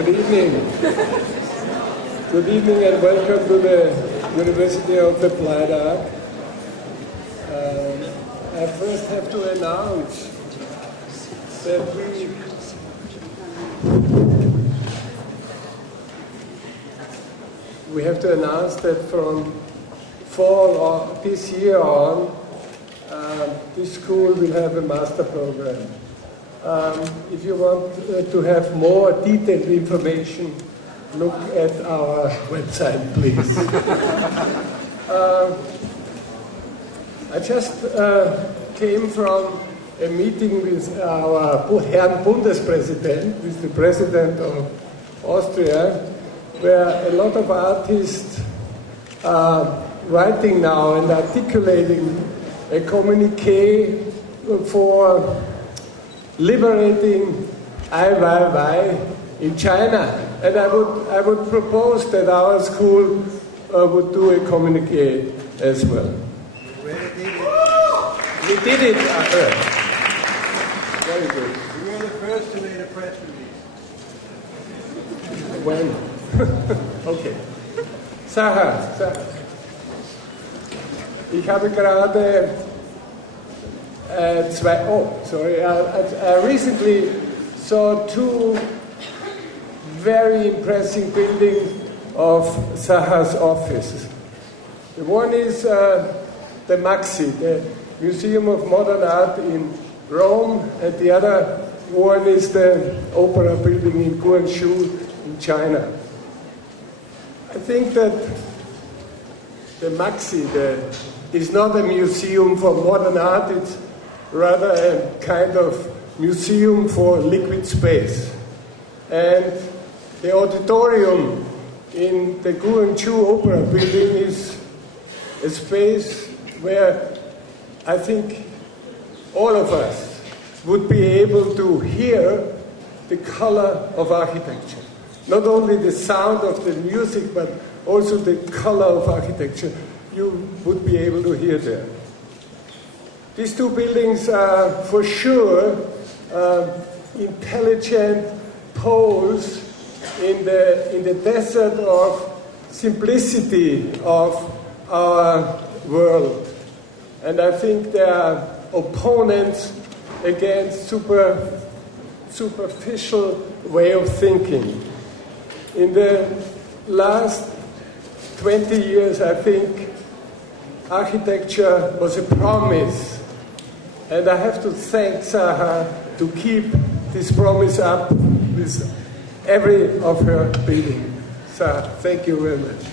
Good evening. Good evening and welcome to the University of Applied Art. I first have to announce that we have to announce that from fall or this year on, this school will have a master program. If you want to have more detailed information, look at our website, please. I just came from a meeting with our Herrn Bundespräsident, with the President of Austria, where a lot of artists are writing now and articulating a communique for liberating IoA in China. And I would propose that our school would do a communique as well. We did it. Very good. We were the first to make a press release. When? Okay. Zaha. Ich habe gerade I recently saw two very impressive buildings of Zaha's office. The one is the Maxi, the Museum of Modern Art in Rome, and the other one is the Opera building in Guangzhou in China. I think that the Maxi is not a museum for modern art, it's rather a kind of museum for liquid space. And the auditorium in the Guangzhou Opera building is a space where I think all of us would be able to hear the color of architecture. Not only the sound of the music, but also the color of architecture you would be able to hear there. These two buildings are for sure intelligent poles in the desert of simplicity of our world. And I think they are opponents against superficial way of thinking. In the last 20 years, I think architecture was a promise. And I have to thank Zaha to keep this promise up with every of her buildings. Zaha, thank you very much.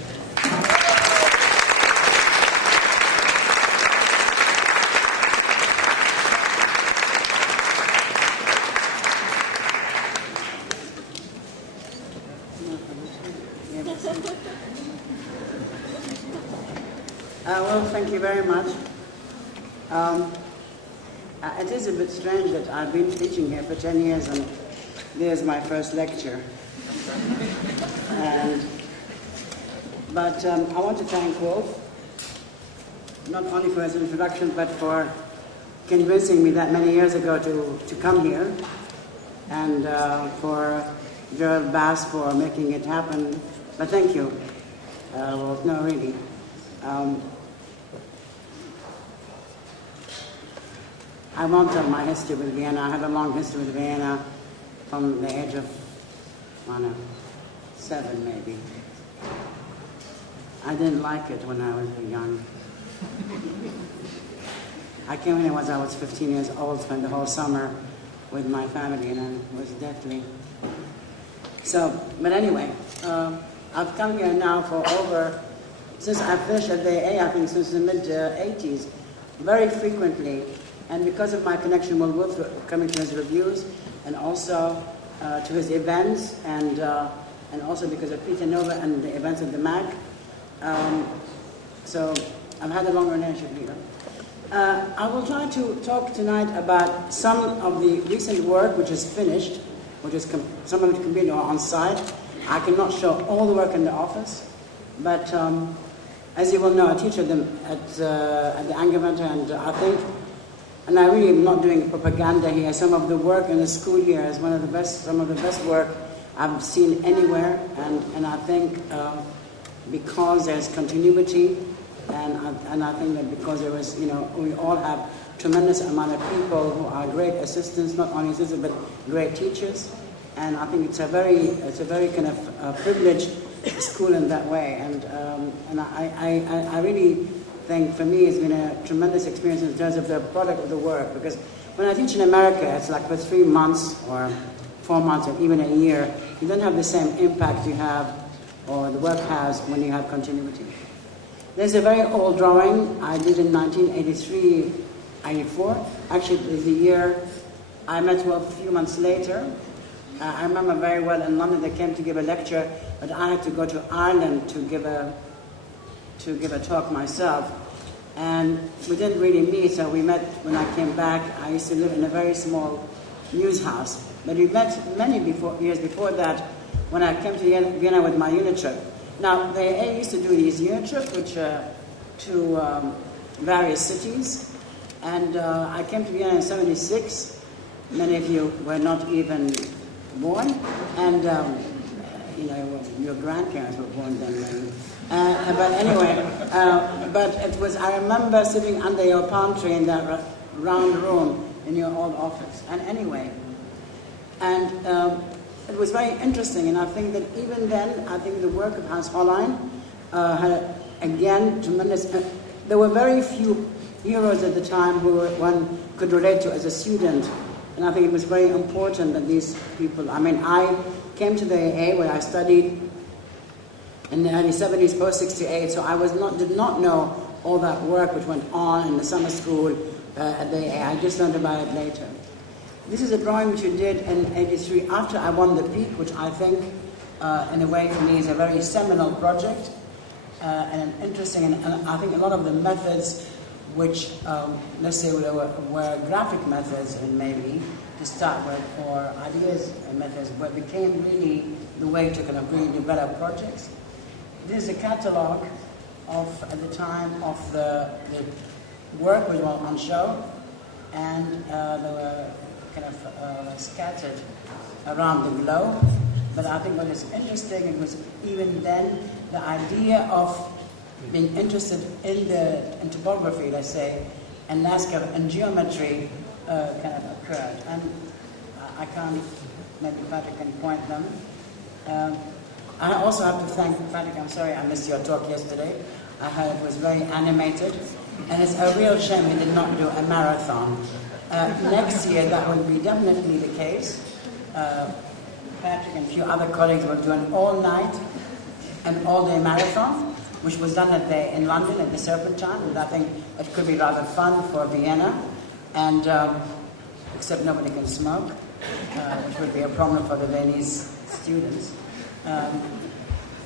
Well, thank you very much. It is a bit strange that I've been teaching here for 10 years and there's my first lecture. But I want to thank Wolf, not only for his introduction, but for convincing me that many years ago to come here, and for Gerald Bass for making it happen. But thank you, Wolf. No, really. I won't tell my history with Vienna. I have a long history with Vienna from the age of, 7 maybe. I didn't like it when I was young. I came here when I was 15 years old, spent the whole summer with my family, and I was deathly. But anyway, I've come here now for since I finished at the AA, I think since the mid-80s, very frequently. And because of my connection with Wolf, coming to his reviews, and also to his events, and also because of Peter Nova and the events of the MAC. So I've had a long relationship here. I will try to talk tonight about some of the recent work which is finished, which is some of it can be on site. I cannot show all the work in the office, but as you will know, I teach at the Angewandte, and I think. And I really am not doing propaganda here. Some of the work in the school here is some of the best work I've seen anywhere, and I think because there's continuity, and I think that because there was, we all have tremendous amount of people who are great assistants, not only assistants but great teachers, and I think it's a very kind of privileged school in that way, and I really think for me it's been a tremendous experience in terms of the product of the work, because when I teach in America, it's like for 3 months or 4 months or even a year, you don't have the same impact you have, or the work has, when you have continuity. There's a very old drawing I did in 1983, 84. Actually, it was the year I met a few months later. I remember very well in London they came to give a lecture, but I had to go to Ireland to give a talk myself. And we didn't really meet, so we met when I came back. I used to live in a very small news house. But we met years before that when I came to Vienna with my unit trip. Now, they used to do these unit trips to various cities. And I came to Vienna in 76. Many of you were not even born. And, your grandparents were born then, maybe. But anyway, I remember sitting under your palm tree in that round room in your old office. And anyway, it was very interesting, and I think that even then, I think the work of Hans Hollein had, again, tremendous. There were very few heroes at the time who one could relate to as a student, and I think it was very important that these people. I mean, I came to the AA where I studied in the early 70s, post 68, so I did not know all that work which went on in the summer school at the AA. I just learned about it later. This is a drawing which you did in 83 after I won the Prix, which I think, in a way for me, is a very seminal project, and an interesting, and I think a lot of the methods which, let's say, were graphic methods, and maybe to start with, or ideas and methods, but became really the way to kind of really develop projects. This is a catalogue of, at the time, of the work which was on show, and they were kind of scattered around the globe. But I think what is interesting, it was even then the idea of being interested in topography, let's say, and landscape and geometry kind of occurred. And I can't, maybe Patrick can point them. I also have to thank Patrick. I'm sorry I missed your talk yesterday. I heard it was very animated, and it's a real shame he did not do a marathon. Next year that will be definitely the case. Patrick and a few other colleagues will do an all-night and all-day marathon, which was done in London at the Serpentine, and I think it could be rather fun for Vienna, and except nobody can smoke, which would be a problem for the Viennese students.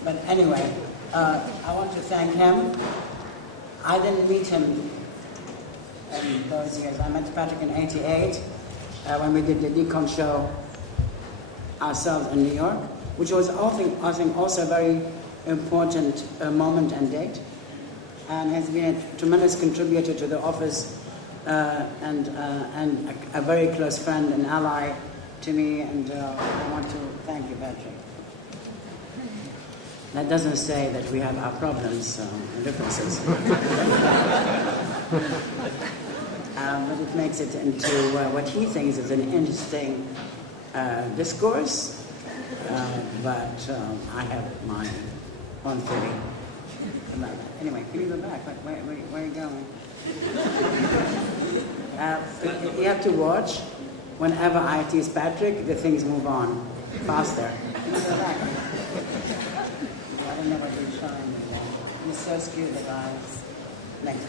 But anyway, I want to thank him. I didn't meet him in those years. I met Patrick in 88 when we did the Decon show ourselves in New York, which was, I think also a very important moment and date, and has been a tremendous contributor to the office, and a very close friend and ally to me, and I want to thank you, Patrick. That doesn't say that we have our problems and differences. But it makes it into what he thinks is an interesting discourse, but I have my own theory. Anyway, can you go back? Where are you going? You have to watch. Whenever I tease Patrick, the things move on faster. Can you go back? I don't know what you're showing me there. He's so skewed that I... Next.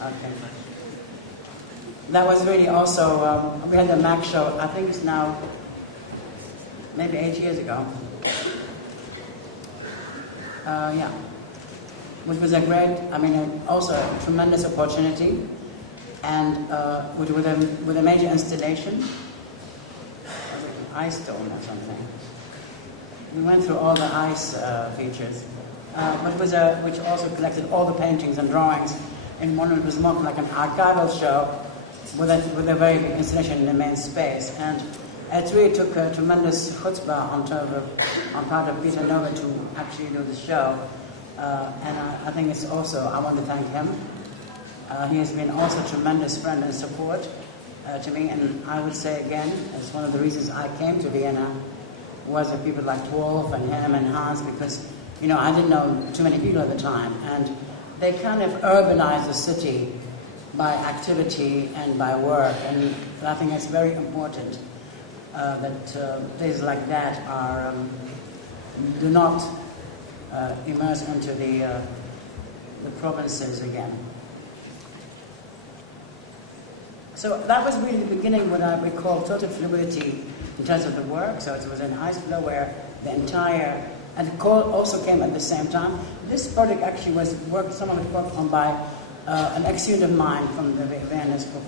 Okay. That was really also... we had the Mac show, I think it's now maybe 8 years ago. Yeah. Which was a great, also a tremendous opportunity, and with a major installation, ice dome or something. We went through all the ice features, which also collected all the paintings and drawings. And one was more like an archival show with a very big installation in the main space. And It really took a tremendous chutzpah on part of Peter Nova to actually do the show. And I think it's also, I want to thank him. He has been also a tremendous friend and support to me. And I would say again, as one of the reasons I came to Vienna was with people like Wolf and him and Hans, because, you know, I didn't know too many people at the time. And they kind of urbanized the city by activity and by work. And I think it's very important that places like that are do not immerse into the provinces again. So that was really the beginning, what I would call total fluidity in terms of the work. So it was an ice flow where the entire, and the call also came at the same time. This project actually was worked, some of it worked on by an ex-student of mine from the Vienna School,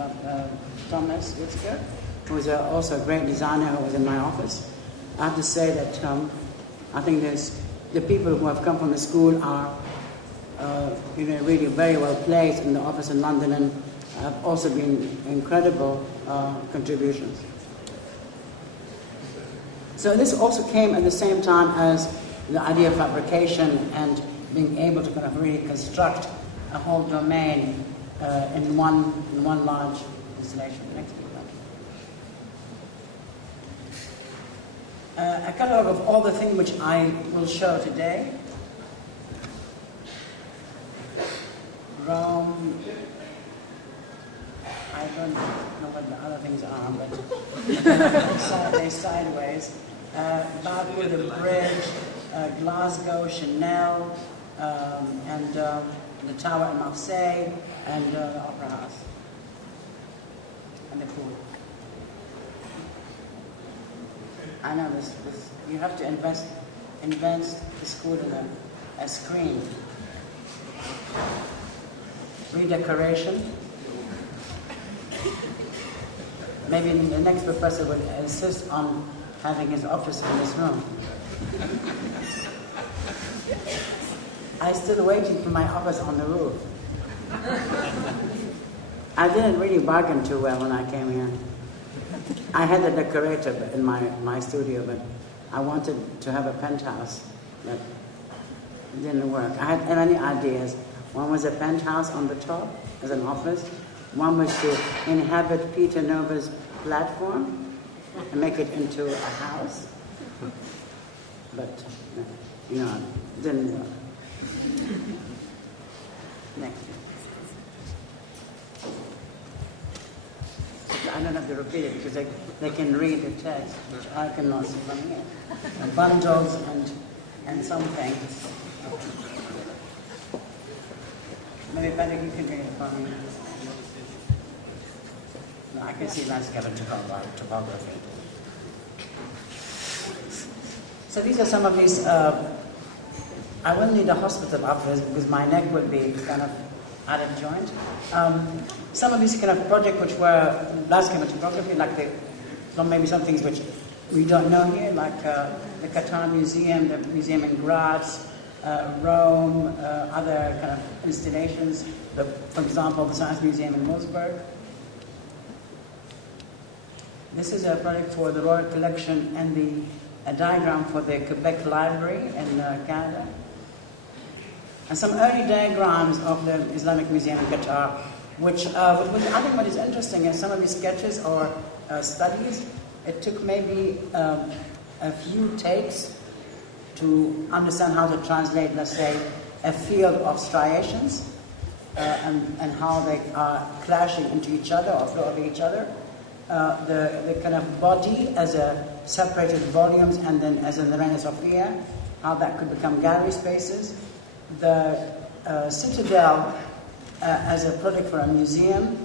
Thomas Witzker, who was also a great designer who was in my office. I have to say that I think the people who have come from the school are really very well placed in the office in London and have also been incredible contributions. So this also came at the same time as the idea of fabrication and being able to kind of really construct a whole domain in one large installation. Next week. A catalogue of all the things which I will show today. Rome. I don't know what the other things are, but they're sideways. Baku, the bridge, Glasgow, Chanel, and the tower in Marseille, and the Opera House, and the pool. I know this you have to invest the school in a screen. Redecoration. Maybe the next professor would insist on having his office in this room. I'm still waiting for my office on the roof. I didn't really bargain too well when I came here. I had a decorator in my studio, but I wanted to have a penthouse, but it didn't work. I had many ideas. One was a penthouse on the top as an office. One was to inhabit Peter Nova's platform and make it into a house. But, you know, it didn't work. Next. I don't have to repeat it because they can read the text, which I cannot see from here. And bundles and some things. Maybe Patrick, you can read it for me. No, I can see landscape and topography. So these are some of these. I will need a hospital after this because my neck would be kind of out of joint. Some of these kind of projects which were landscape and topography, like maybe some things which we don't know here, like the Qatar Museum, the museum in Graz, Rome, other kind of installations. For example, the Science Museum in Wolfsburg. This is a project for the Royal Collection and a diagram for the Quebec Library in Canada. And some early diagrams of the Islamic Museum in Qatar, which I think what is interesting is some of these sketches or studies, it took maybe a few takes to understand how to translate, let's say, a field of striations and how they are clashing into each other or flow over each other. The kind of body as a separated volumes and then as in the Reina Sofia, how that could become gallery spaces. The Citadel as a project for a museum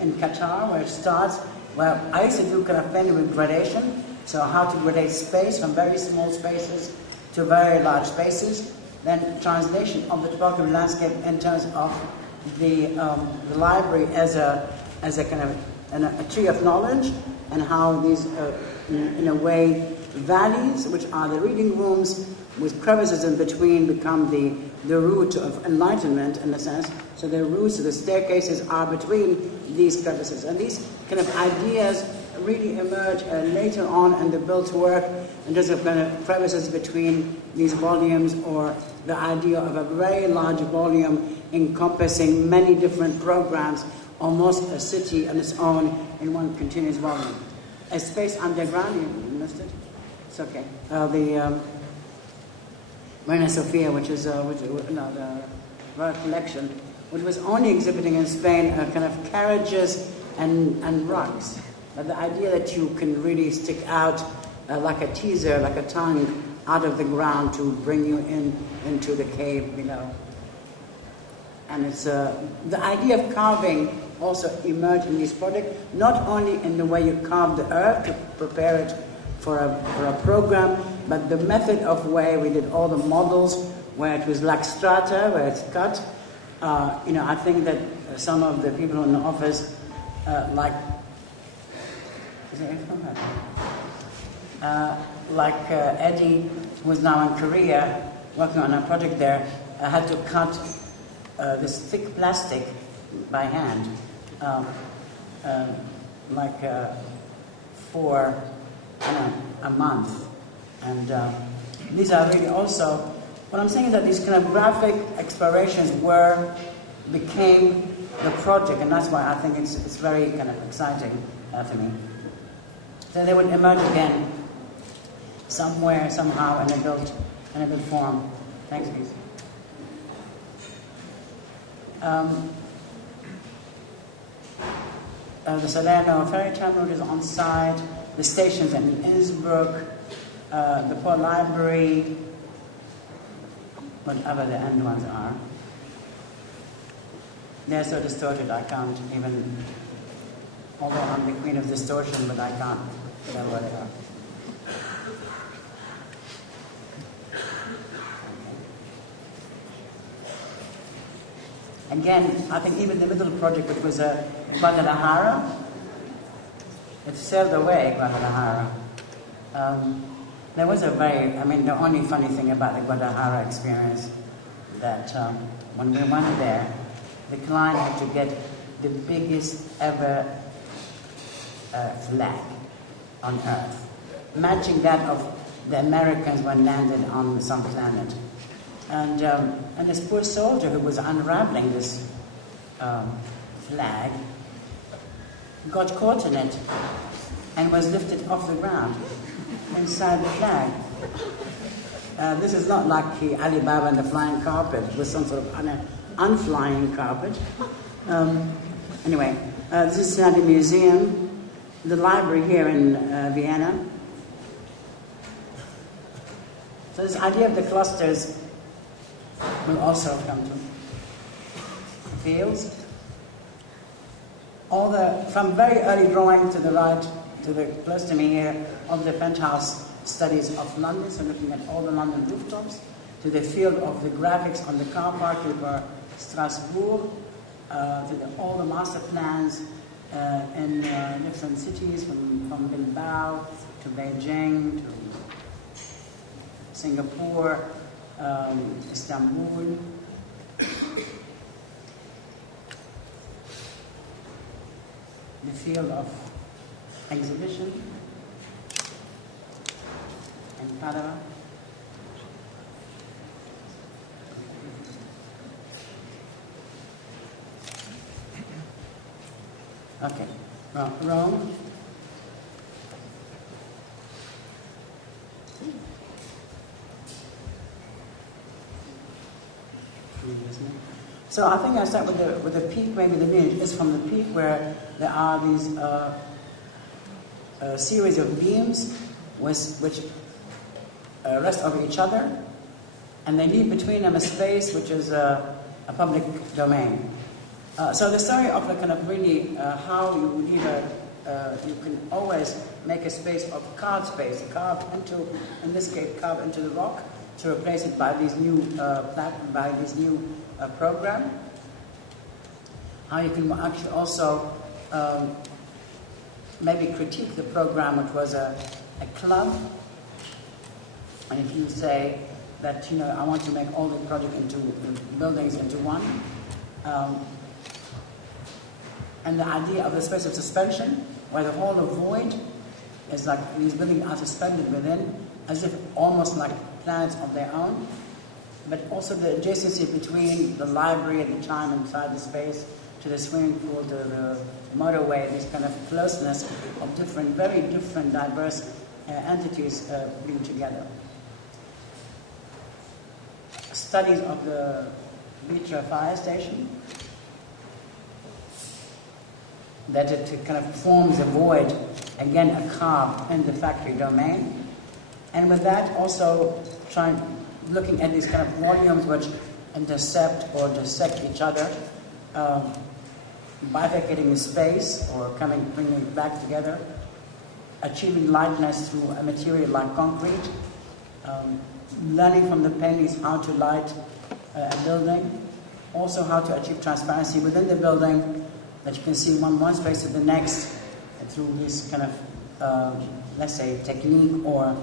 in Qatar, where it starts, where I used to do kind of planning with gradation, so how to grade space from very small spaces to very large spaces, then translation of the topographical landscape in terms of the library as a kind of a tree of knowledge, and how these, in a way, valleys, which are the reading rooms, with crevices in between, become the root of enlightenment, in a sense. So the roots of the staircases are between these crevices. And these kind of ideas really emerge later on in the built work, and there's a kind of crevices between these volumes, or the idea of a very large volume encompassing many different programs, almost a city on its own in one continuous volume. A space underground, you missed it? It's okay. The Reina Sofia, which is the Royal Collection, which was only exhibiting in Spain kind of carriages and rugs. But the idea that you can really stick out like a teaser, like a tongue, out of the ground to bring you into the cave below. And it's the idea of carving also emerged in this project, not only in the way you carve the earth to prepare it for a program, but the method of way we did all the models, where it was like strata, where it's cut. I think that some of the people in the office, like Eddie, who is now in Korea, working on a project there, had to cut this thick plastic by hand, for a month. And these are really also, what I'm saying is that these kind of graphic explorations became the project, and that's why I think it's very kind of exciting for me. So they would emerge again somewhere, somehow, in a built form. Thanks, please. The Salerno ferry terminal is on site, the stations in Innsbruck, the Port Library, whatever the end ones are. They're so distorted I can't even, although I'm the queen of distortion, but I can't tell where they are. Again, I think even the middle project, which was Guadalajara, it sailed away, Guadalajara. There was the only funny thing about the Guadalajara experience, that when we went there, the client had to get the biggest ever flag on Earth, matching that of the Americans when landed on some planet. And this poor soldier who was unraveling this flag got caught in it and was lifted off the ground inside the flag. This is not like the Alibaba and the flying carpet. It was some sort of unflying carpet. Anyway, this is at the museum, the library here in Vienna. So this idea of the clusters will also come to fields. From very early drawing to the right, close to me here, of the penthouse studies of London, so looking at all the London rooftops, to the field of the graphics on the car park over Strasbourg, to all the master plans in different cities, from Bilbao to Beijing to Singapore, Istanbul. The field of exhibition in Padua. Okay, well, Rome. So I think I start with the peak. Maybe the image is from the peak, where there are these series of beams which rest over each other, and they leave between them a space which is a public domain. So the story of the kind of really how you would either you can always make a space of carved space, carved into, in this case, carved into the rock, to replace it by these new program. How you can actually also maybe critique the program, which was a club. And if you say that, I want to make all the project into buildings into one, and the idea of the space of suspension, where the whole of void is like these buildings are suspended within, as if almost like planets of their own, but also the adjacency between the library at the time inside the space to the swimming pool to the motorway, this kind of closeness of different, very different, diverse entities being together. Studies of the Vitra fire station, that it kind of forms a void, again a carve in the factory domain, and with that also looking at these kind of volumes which intercept or dissect each other, bifurcating the space or bringing it back together, achieving lightness through a material like concrete, learning from the paintings how to light a building, also how to achieve transparency within the building, that you can see one space to the next through this kind of, let's say, technique or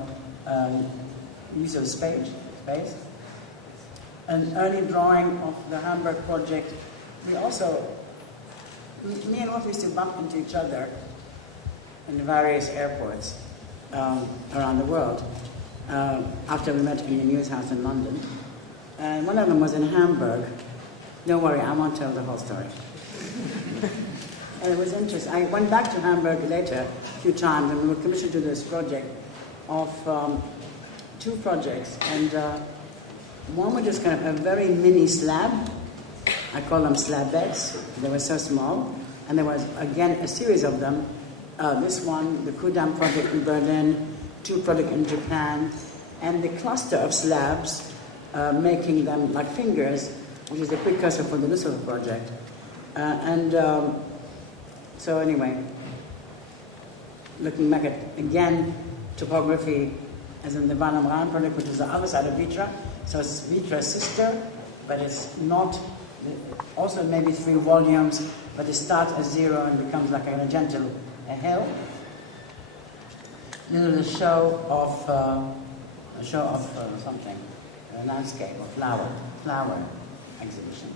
use of space. An early drawing of the Hamburg project, me and Wolf used to bump into each other in various airports around the world after we met in the news house in London. And one of them was in Hamburg. Don't worry, I won't tell the whole story. And it was interesting. I went back to Hamburg later a few times, and we were commissioned to this project of 2 projects. And one was just kind of a very mini slab. I call them slab beds. They were so small. And there was, again, a series of them. This one, the Kudam project in Berlin, 2 projects in Japan, and the cluster of slabs, making them like fingers, which is the precursor for the Düsseldorf project. So anyway, looking back at, again, topography as in the Van am Rhein project, which is the other side of Vitra. So it's Vitra's sister, but it's not, also maybe 3 volumes, but it starts as 0 and becomes like a gentle hill. This is a show of something, a landscape, a flower exhibition.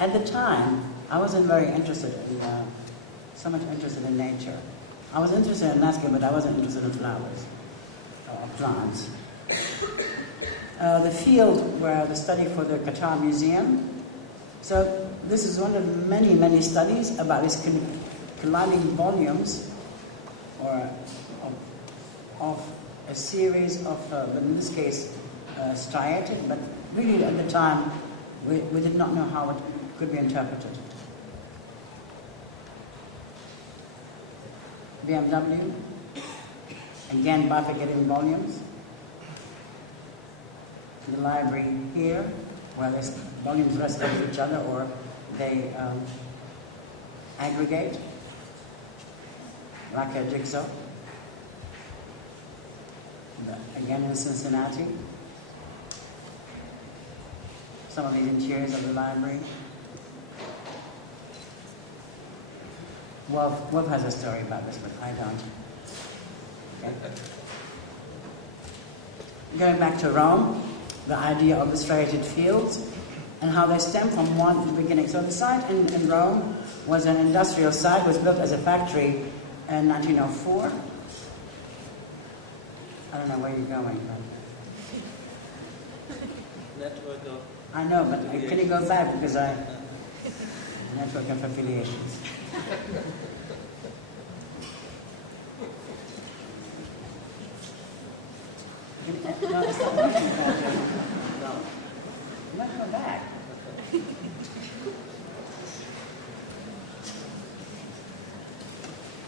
At the time, I wasn't very interested in, so much interested in nature. I was interested in landscape, but I wasn't interested in flowers or plants. The field where the study for the Qatar Museum. So this is one of many, many studies about these colliding volumes, or of a series of, but in this case, striated, but really at the time, we did not know how it could be interpreted. BMW, again bifurcating volumes. The library here, where these volumes rest over each other or they aggregate like a jigsaw. Again in Cincinnati. Some of these interiors of the library. Wolf has a story about this, but I don't. Okay. Going back to Rome, the idea of the striated fields and how they stem from one at the beginning. So the site in Rome was an industrial site, was built as a factory in 1904. I don't know where you're going, but... Network of... I know, but can you go back because network of affiliations. No, it's not working. No. You might go back.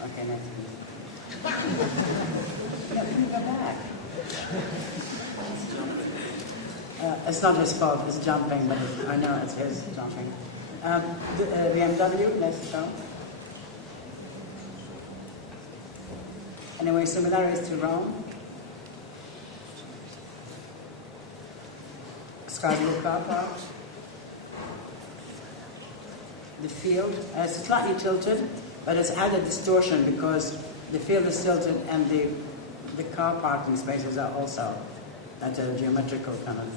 Okay, next week. No, can you go back? It's not his fault, it's jumping, but I know it's his jumping. The BMW, let's show. Anyway, similarities to Rome. Strasbourg car park. The field, it's slightly tilted, but it's added distortion because the field is tilted and the car parking spaces are also at a geometrical kind of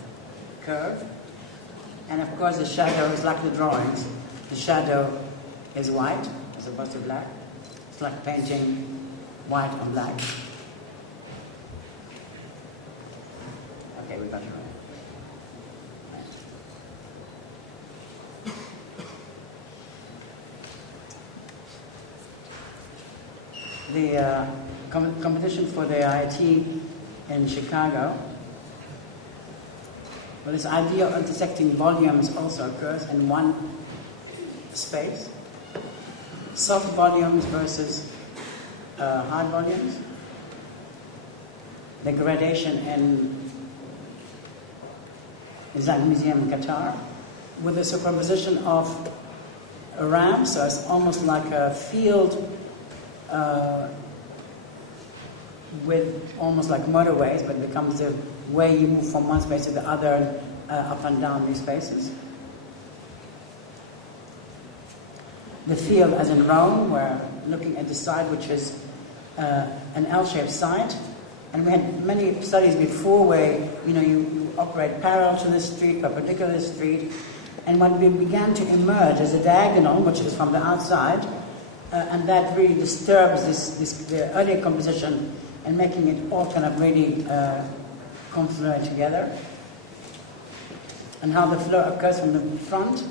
curve. And of course the shadow is like the drawings. The shadow is white as opposed to black. It's like painting white on black. Okay, we got it right. The competition for the IIT in Chicago. Well, this idea of intersecting volumes also occurs in one space. Soft volumes versus hard volumes. The gradation in Islamic Museum in Qatar, with the superposition of a ramp, so it's almost like a field with almost like motorways, but it becomes the way you move from one space to the other, up and down these spaces. The field, as in Rome, we're looking at the side, which is an L-shaped side, and we had many studies before where you operate parallel to the street, perpendicular to the street, and when we began to emerge as a diagonal, which is from the outside, and that really disturbs the earlier composition and making it all kind of really confluent together. And how the flow occurs from the front,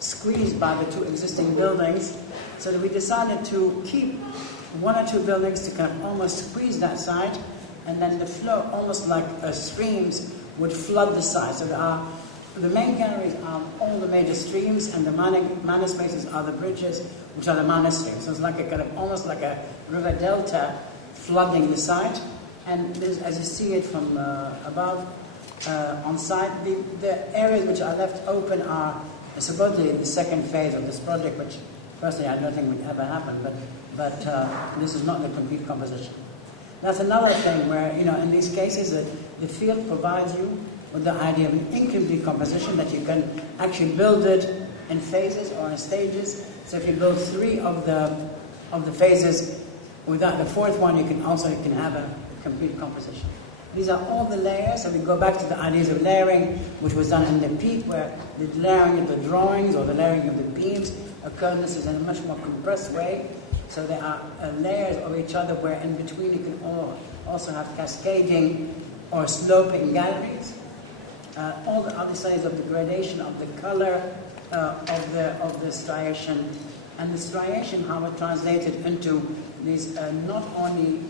squeezed by the two existing buildings, so that we decided to keep one or two buildings to kind of almost squeeze that side, and then the flow, almost like streams, would flood the side. So the main galleries are all the major streams, and the minor spaces are the bridges, which are the minor streams. So it's like a kind of almost like a river delta flooding the site. And as you see it from above on site, the areas which are left open are supposedly the second phase of this project, which personally I don't think would ever happen, but this is not the complete composition. That's another thing where, in these cases, the field provides you with the idea of an incomplete composition, that you can actually build it in phases or in stages. So if you build 3 of the phases without the 4th one, you can have a complete composition. These are all the layers, so we go back to the ideas of layering, which was done in the peak, where the layering of the drawings or the layering of the beams occurred. This is in a much more compressed way. So there are layers of each other, where in between you can also have cascading or sloping galleries. All the other studies of the gradation of the color of the striation, and the striation, how it translated into these not only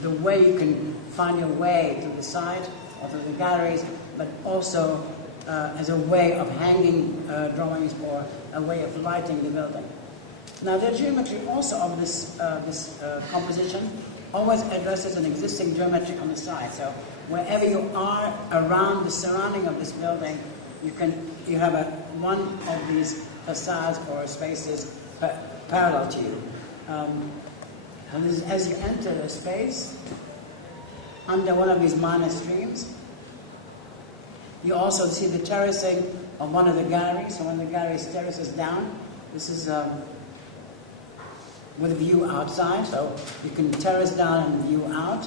the way you can find your way to the side or to the galleries, but also as a way of hanging drawings or a way of lighting the building. Now, the geometry also of this composition always addresses an existing geometry on the side. So wherever you are around the surrounding of this building, you have one of these facades or spaces parallel to you. And as you enter the space, under one of these minor streams, you also see the terracing of one of the galleries. So when the gallery terraces down, this is with a view outside, so you can terrace down and view out.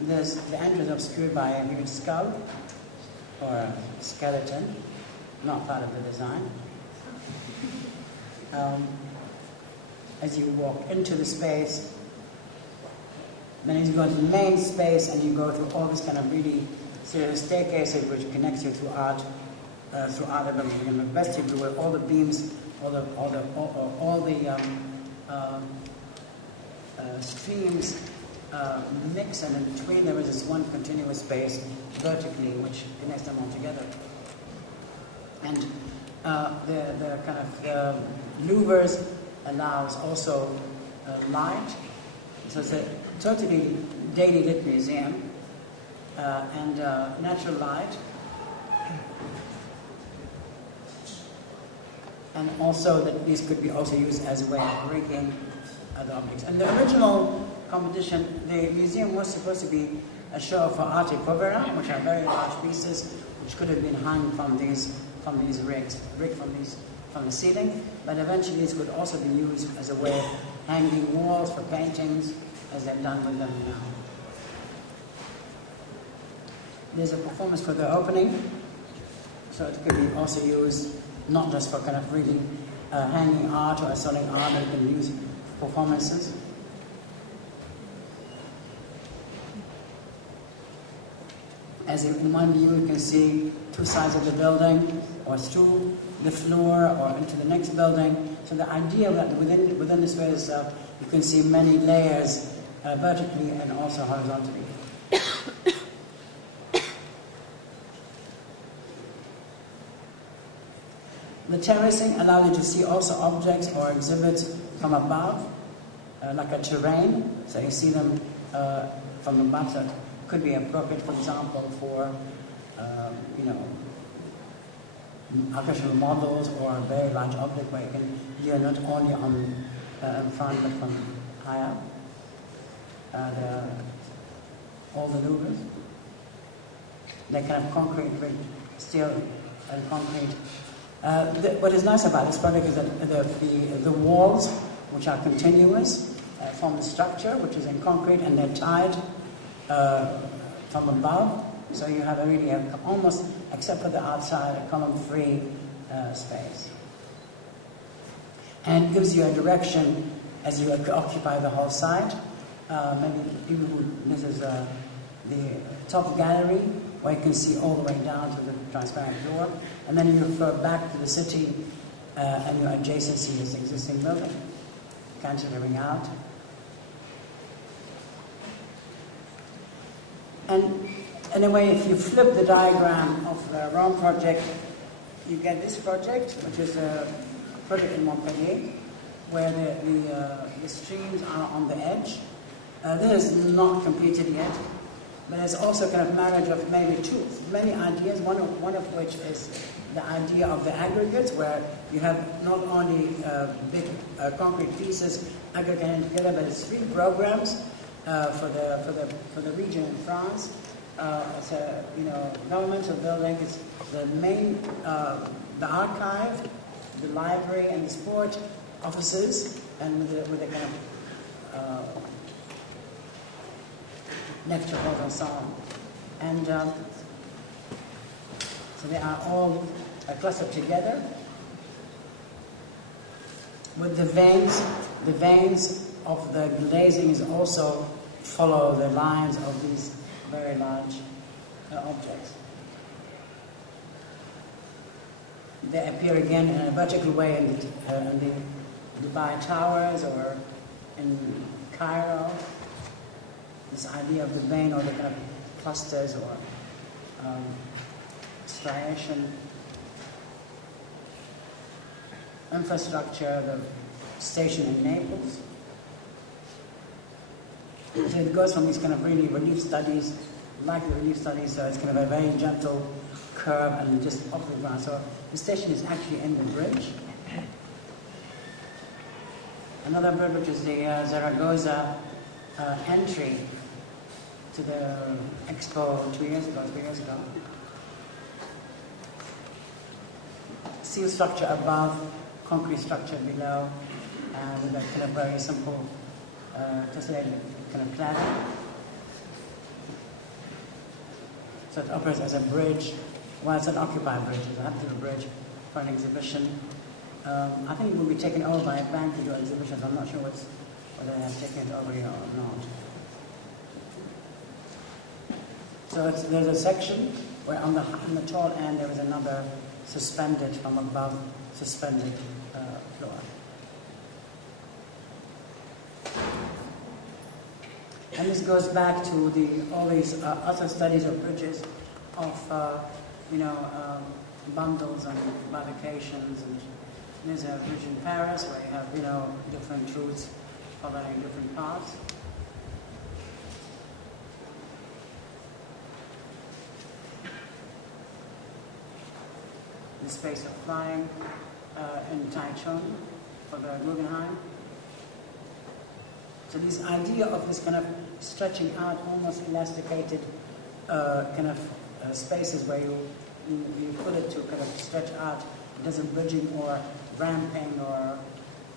There's the entrance obscured by a huge skull or a skeleton, not part of the design. As you walk into the space, then as you go to the main space and you go through all this kind of really serious staircases which connects you throughout the building. In the vestibule, where all the beams, all the streams mix, and in between there is this one continuous space vertically which connects them all together. And the kind of louvers allows also light. So it's a totally daily lit museum and natural light. And also that these could be also used as a way of breaking other objects. And the original competition, the museum was supposed to be a show for arte povera, which are very large pieces, which could have been hung from these rigs, brick from the ceiling. But eventually these could also be used as a way of hanging walls for paintings, as they've done with them now. There's a performance for the opening, so it could be also used not just for kind of really hanging art or selling art, but it can be used performances. As in one view, you can see two sides of the building, or through the floor, or into the next building. So the idea that within the space itself, you can see many layers vertically and also horizontally. The terracing allows you to see also objects or exhibits from above, like a terrain. So you see them from above. So it could be appropriate, for example, for architectural models or a very large object where you can view not only on in front but from higher. All the louvers. They kind of concrete, steel and concrete. What is nice about this project is that the walls, which are continuous, form a structure which is in concrete, and they're tied from above. So you have almost, except for the outside, a common free space. And it gives you a direction as you occupy the whole site. This is the top gallery, where you can see all the way down to the transparent floor. And then you refer back to the city and your adjacency is the existing building, cantilevering out. And anyway, if you flip the diagram of the Rome project, you get this project, which is a project in Montpellier, where the streams are on the edge. This is not completed yet, but there's also kind of marriage of many ideas, one of which is the idea of the aggregates, where you have not only big concrete pieces aggregated together, but it's 3 programs for the region in France. It's a governmental building. It's the main the archive, the library, and the sport offices, and with a kind of lecture halls and so on. And so they are all clustered together with the veins. The veins of the glazing is also follow the lines of these very large objects. They appear again in a vertical way in the Dubai Towers or in Cairo. This idea of the vein or the kind of clusters or striation. Infrastructure, the station in Naples. So it goes from these kind of really relief studies, like the relief studies, so it's kind of a very gentle curve and just off the ground. So the station is actually in the bridge. Another bridge, which is the Zaragoza entry to the expo 3 years ago. Steel structure above, concrete structure below, with a kind of very simple, tessellated kind of cladding. So it operates as a bridge. Well, it's an occupied bridge. It's a happening bridge for an exhibition. I think it will be taken over by a bank to do exhibitions. I'm not sure whether they have taken it over here or not. So there's a section where on the tall end there is another suspended from above, suspended floor. And this goes back to all these other studies of bridges, of bundles and bifurcations. And there's a bridge in Paris where you have different routes following different paths. The space of flying in Taichung for the Guggenheim. So this idea of this kind of stretching out, almost elasticated kind of spaces where you put it to kind of stretch out, it doesn't bridging or ramping or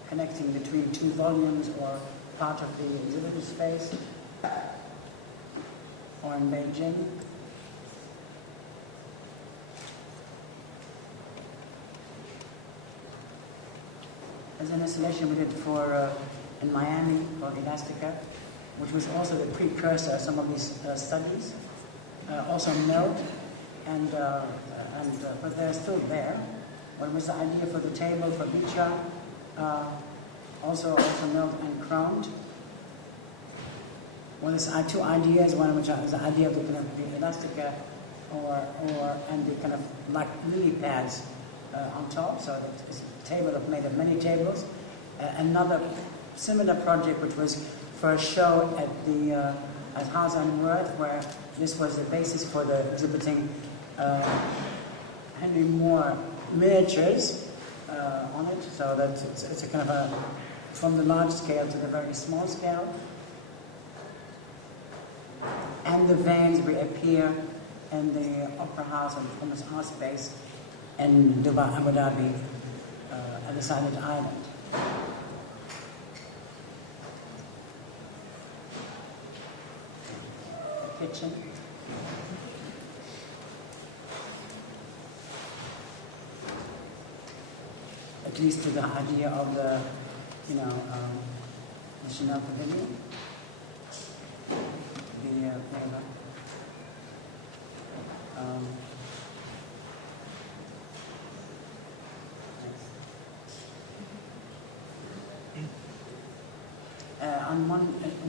connecting between 2 volumes or part of the exhibition space, or in Beijing. There's an installation we did for in Miami called Elastica, which was also the precursor of some of these studies. Also milled, but they're still there. What was the idea for the table for Bicha? Also milled and chromed. Well, there's two ideas. One which is the idea of the kind of the Elastica, and the kind of like lily pads on top. So it's a table made of many tables. Another similar project, which was for a show at the at Hamburg, where this was the basis for the exhibiting Henry Moore miniatures on it. So that it's a kind of a from the large scale to the very small scale. And the veins reappear in the Opera House and Performance Art Space in Dubai, Abu Dhabi, at the Silent Island. The kitchen. At least to the idea of the, the Chanel Pavilion.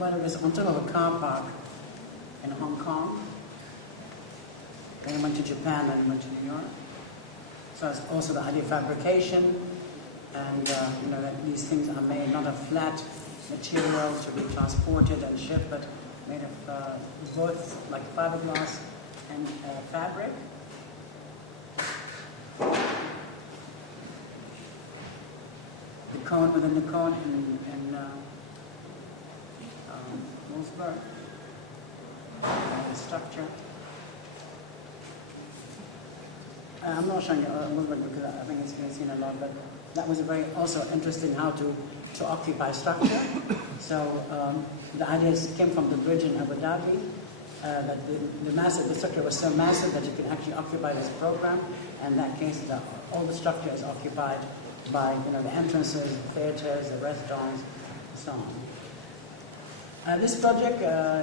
It was on top of a car park in Hong Kong. Then I went to Japan and went to New York. So it's also the idea of fabrication, and that these things are made not of flat material to be transported and shipped, but made of both like fiberglass and fabric. The cone within the cone in Wolfsburg. The structure. I'm not showing you Wolfsburg because I think it's been seen a lot, but that was a very also interesting how to occupy structure. So the ideas came from the bridge in Abu Dhabi. That the structure was so massive that you could actually occupy this program. And in that case, all the structure is occupied by the entrances, the theaters, the restaurants, and so on. This project,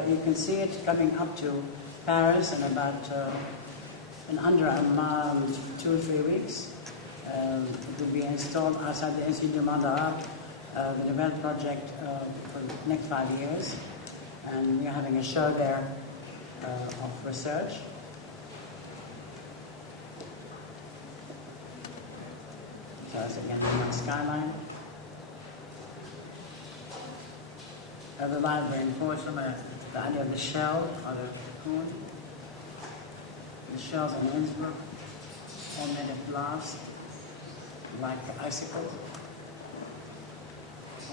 you can see it coming up to Paris in about in under a month, 2 or 3 weeks. It will be installed outside the Institut du Monde Arabe, the development project for the next 5 years. And we are having a show there of research. So that's again the New York skyline. The line reinforced the idea of the shell or the cocoon. The shells in Innsbruck, all made of glass, like icicles.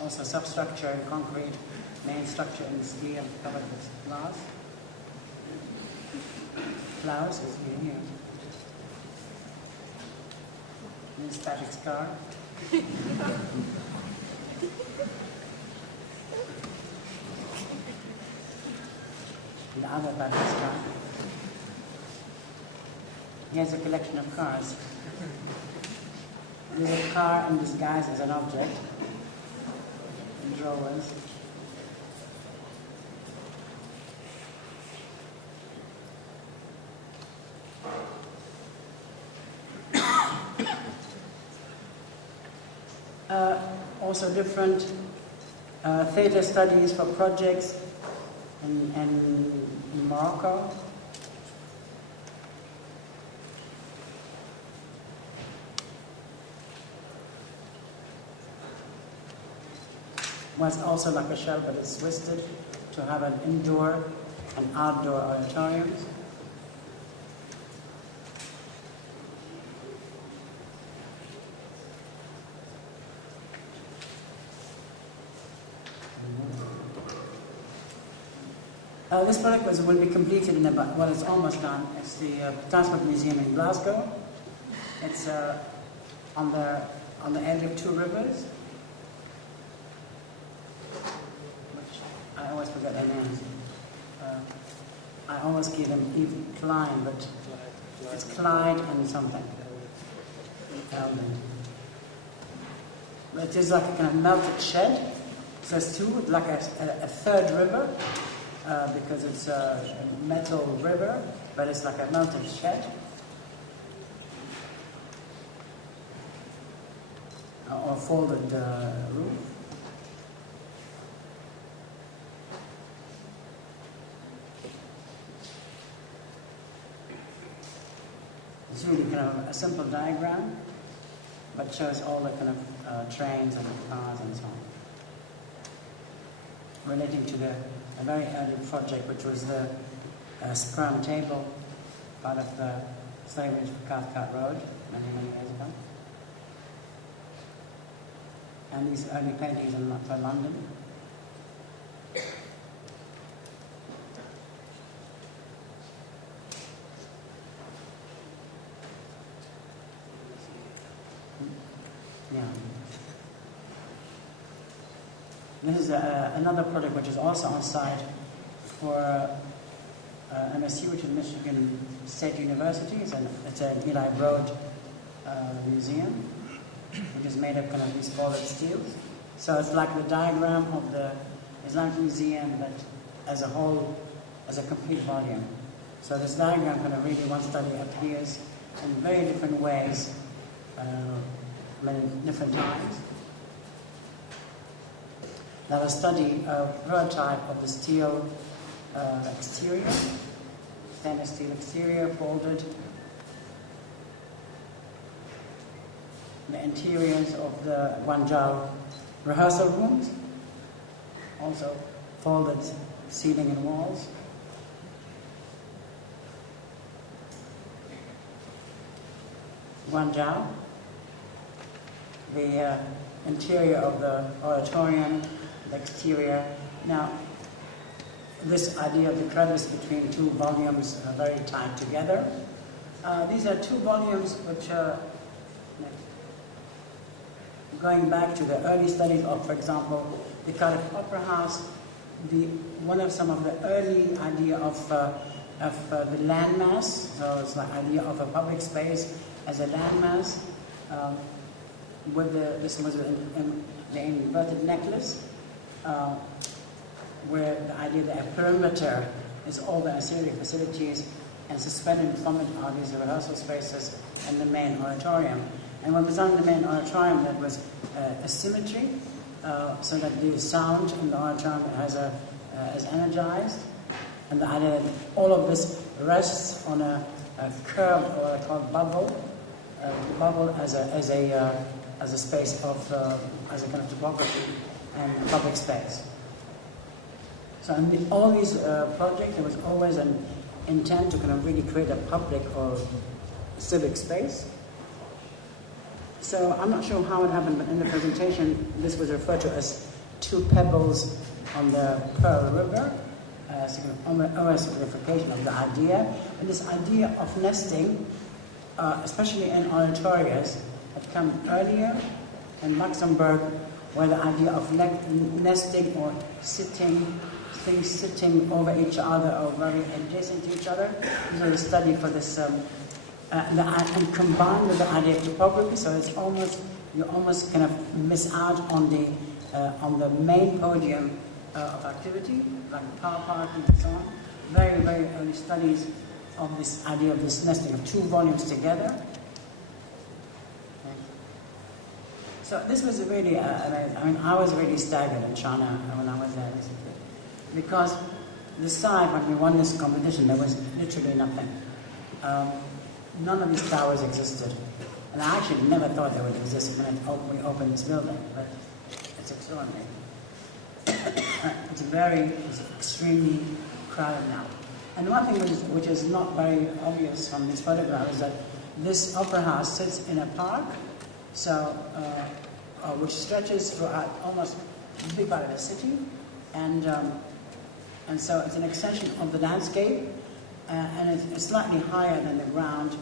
Also substructure in concrete, main structure in steel covered with glass. Flowers is here. This static scar. The other static scar. Here's a collection of cars. There's a car in disguise as an object in drawers. Also different theater studies for projects in Morocco. Was also like a shell, but it's twisted to have an indoor and outdoor auditoriums. This project will be completed in about, well, it's almost done. It's the Transport Museum in Glasgow. It's on the edge of 2 rivers, which I always forget their names. I always give them even Klein, but it's Clyde and something. It is like a kind of melted shed So it's two, like a third river, because it's a metal river, but it's like a melted shed. Or folded roof. It's really kind of a simple diagram, but shows all the kind of trains and cars and so on. Relating to a very early project, which was the sperm table, part of the slavery for Cathcart Road, many, many years ago. And these early paintings for London. Yeah. This is another project which is also on site for MSU, which is Michigan State University. It's an Eli Road museum, which is made of kind of these folded steels. So it's like the diagram of the Islamic Museum, but as a whole, as a complete volume. So this diagram kind of really, one study appears in very different ways, many different times. Now a study, a prototype of the steel exterior, stainless steel exterior, folded. The interiors of the Guangzhou rehearsal rooms, also folded ceiling and walls. Guangzhou, the interior of the auditorium, the exterior. Now, this idea of the crevice between two volumes are very tied together. These are two volumes which are going back to the early studies of, for example, the Cardiff Opera House, one of some of the early idea of the landmass. So it's the idea of a public space as a landmass. This was in the inverted necklace, where the idea that a perimeter is all the ancillary facilities, and suspended from it are these rehearsal spaces and the main auditorium. And when we designed the main auditorium, there was a symmetry, so that the sound in the auditorium is energized, and the idea that all of this rests on a curved, or what I call bubble as a space of as a kind of topography and a public space. So in all these projects, there was always an intent to kind of really create a public or civic space. So I'm not sure how it happened, but in the presentation, this was referred to as two pebbles on the Pearl River, almost simplification of the idea. And this idea of nesting, especially in auditoriums, had come earlier in Luxembourg, where the idea of nesting or things sitting over each other or very adjacent to each other. This was a study for this, and combined with the idea of topography, so it's you almost kind of miss out on the main podium of activity, like car parking and so on. Very, very early studies of this idea of this nesting of two volumes together. So this was really, I was really staggered in China when I was there recently, because the side, when we won this competition, there was literally nothing. None of these towers existed. And I actually never thought they would exist when we opened this building, but it's extraordinary. It's extremely crowded now. And one thing which is not very obvious from this photograph is that this opera house sits in a park, so which stretches throughout almost a big part of the city, and so it's an extension of the landscape, and it's slightly higher than the ground.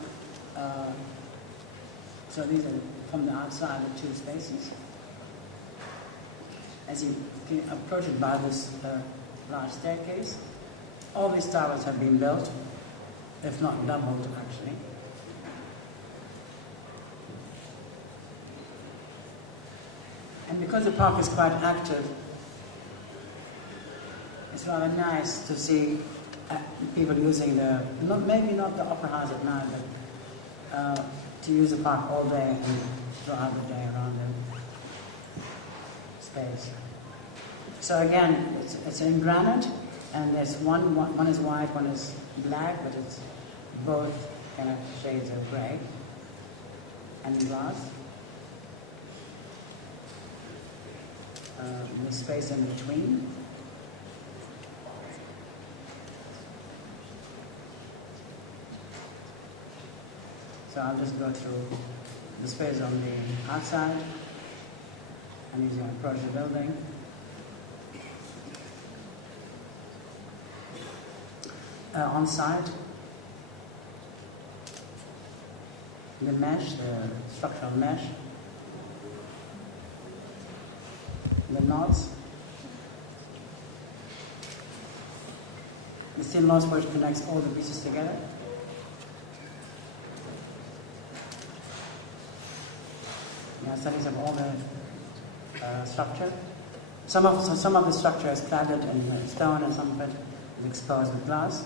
So these are from the outside the two spaces. As you can approach it by this large staircase, all these towers have been built, if not doubled actually. And because the park is quite active, it's rather nice to see people using maybe not the opera house at night, but to use the park all day and throughout the day around the space. So again, it's in granite, and there's one is white, one is black, but it's both kind of shades of gray, and glass. The space in between. So I'll just go through the space on the outside. I'm using to approach the building. On site, the mesh, the structural mesh, the knots, the steel loss which connects all the pieces together. Studies of all the structure. Some of the structure is cladded in stone, and some of it is exposed with glass.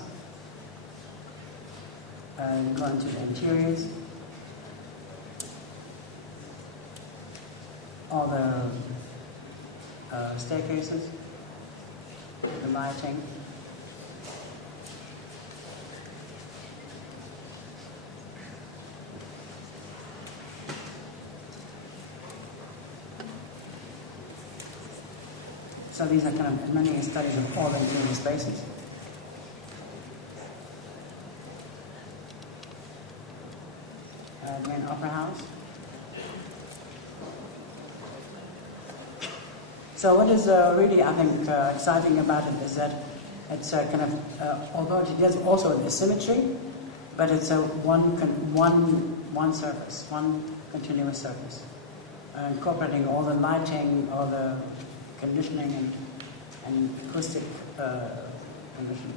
Go into the interiors. All the staircases, the lighting. So these are kind of many studies of all the interior spaces. Again, opera house. So what is really, I think, exciting about it is that it's kind of, although it has also the symmetry, but it's a one surface, one continuous surface, incorporating all the lighting, all the conditioning and acoustic conditioning.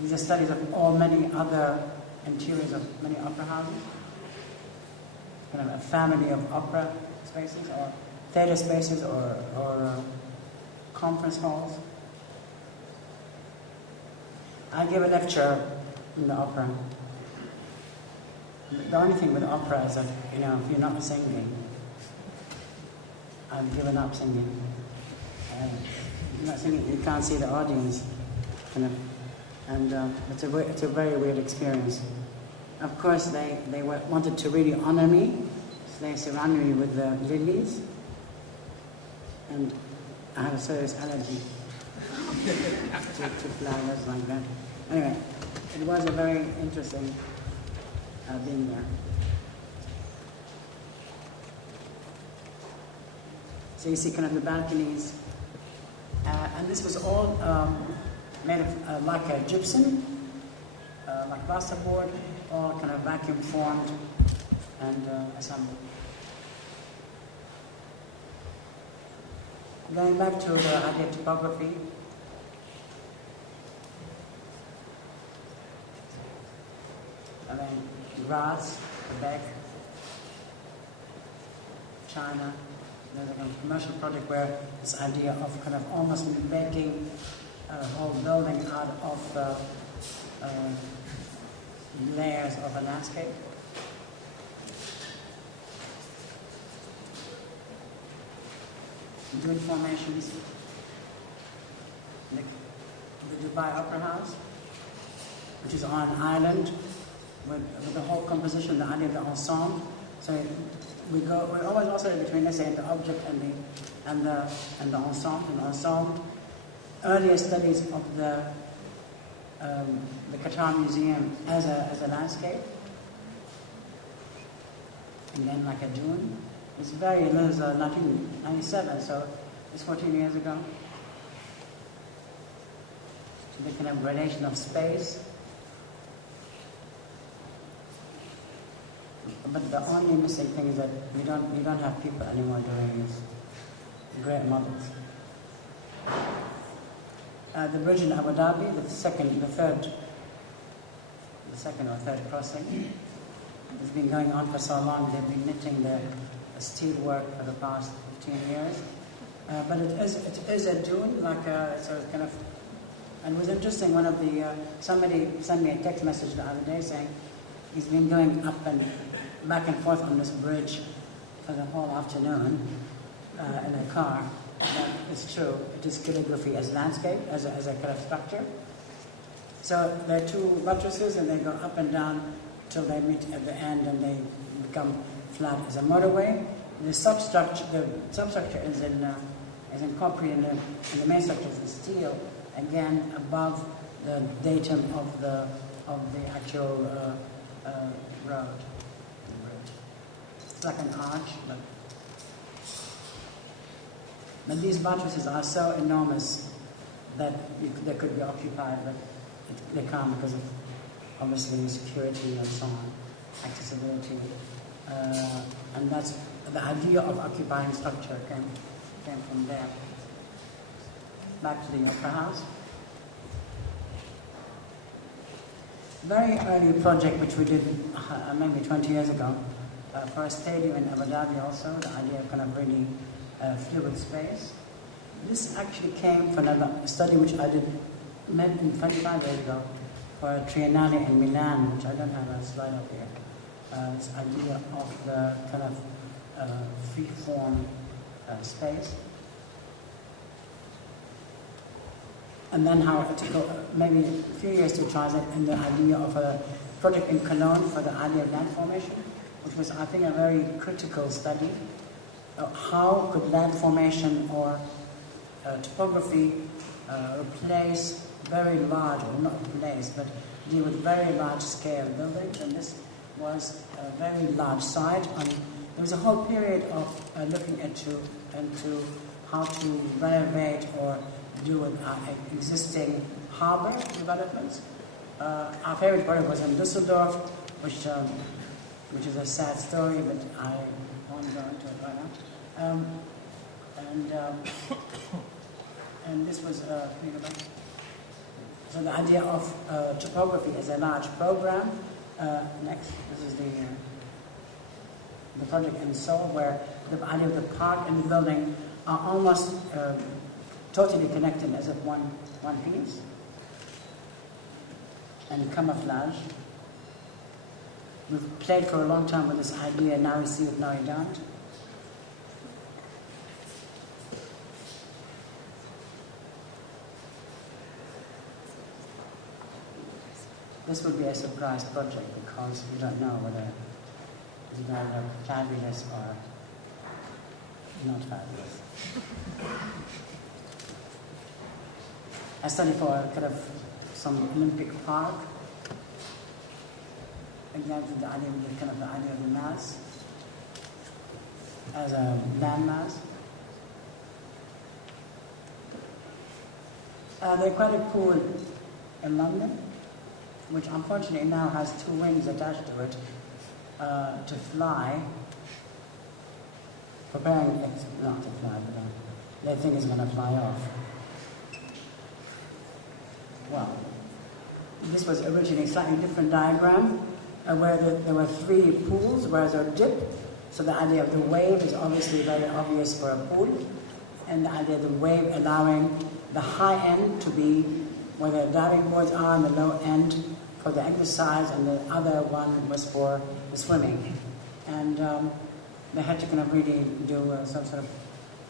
These are studies of many other interiors of many opera houses, kind of a family of opera spaces or theater spaces or conference halls. I gave a lecture in the opera. The only thing with opera is that, if you're not singing, I've given up singing. If you're not singing, you can't see the audience, and it's a very weird experience. Of course, they wanted to really honor me, so they surrounded me with the lilies, and I have a serious allergy to flowers like that. Anyway, it was a very interesting being there. So you see kind of the balconies, and this was all made of like a gypsum, like plasterboard, all kind of vacuum formed and assembled. Going back to the idea of topography, grass, Quebec, China. There's a kind of commercial project where this idea of kind of almost making a whole building out of layers of a landscape. Dune formations, like the Dubai Opera House, which is on an island with the whole composition, the idea of the ensemble. So we're always oscillating between, let's say, the object and the ensemble. And ensemble. Earlier studies of the Qatar Museum as a landscape, and then like a dune. It's this is 1997, so it's 14 years ago. So the kind of gradation of space. But the only missing thing is that we don't have people anymore doing these great models. The bridge in Abu Dhabi, the second or third crossing, has been going on for so long. They've been knitting the steel work for the past 15 years. But it is a dune, like it's a kind of. And it was interesting. One of the somebody sent me a text message the other day saying he's been going up and back and forth on this bridge for the whole afternoon in a car. But it's true. It is calligraphy as landscape, as a kind of structure. So there are two buttresses, and they go up and down till they meet at the end, and they become flat as a motorway. The substructure is in concrete, and the main structure is in steel. Again, above the datum of the actual road. It's like an arch, but these buttresses are so enormous that they could be occupied, but they can't because of obviously security and so on, accessibility, and that's the idea of occupying structure came from there. Back to the Opera House. Very early project which we did maybe 20 years ago for a stadium in Abu Dhabi also, the idea of kind of really fluid space. This actually came from a study which I did maybe 25 years ago for a Triennale in Milan, which I don't have a slide up here. This idea of the kind of free-form space. And then how to go, maybe a few years to try it in the idea of a project in Cologne for the idea of land formation, which was, I think, a very critical study. How could land formation or topography replace very large, or not replace, but deal with very large scale buildings? And this was a very large site. And there was a whole period of looking into how to renovate or do with existing harbour developments. Our favorite project was in Düsseldorf, which is a sad story, but I won't go into it right now. And this was so the idea of topography as a large program. Next, this is the project in Seoul, where the idea of the park and the building are almost totally connected as if one piece, and camouflage. We've played for a long time with this idea, now you see it, now you don't. This would be a surprise project because you don't know whether it's going to look fabulous or not fabulous. I studied for kind of some Olympic park. Again, the idea of the idea of the mass as a land mass. There's quite a pool in London, which unfortunately now has two wings attached to it to fly. Preparing it not to fly, but they think it's going to fly off. Well, this was originally a slightly different diagram, where there were three pools, whereas a dip. So the idea of the wave is obviously very obvious for a pool, and the idea of the wave allowing the high end to be where the diving boards are, and the low end for the exercise, and the other one was for the swimming. And they had to kind of really do some sort of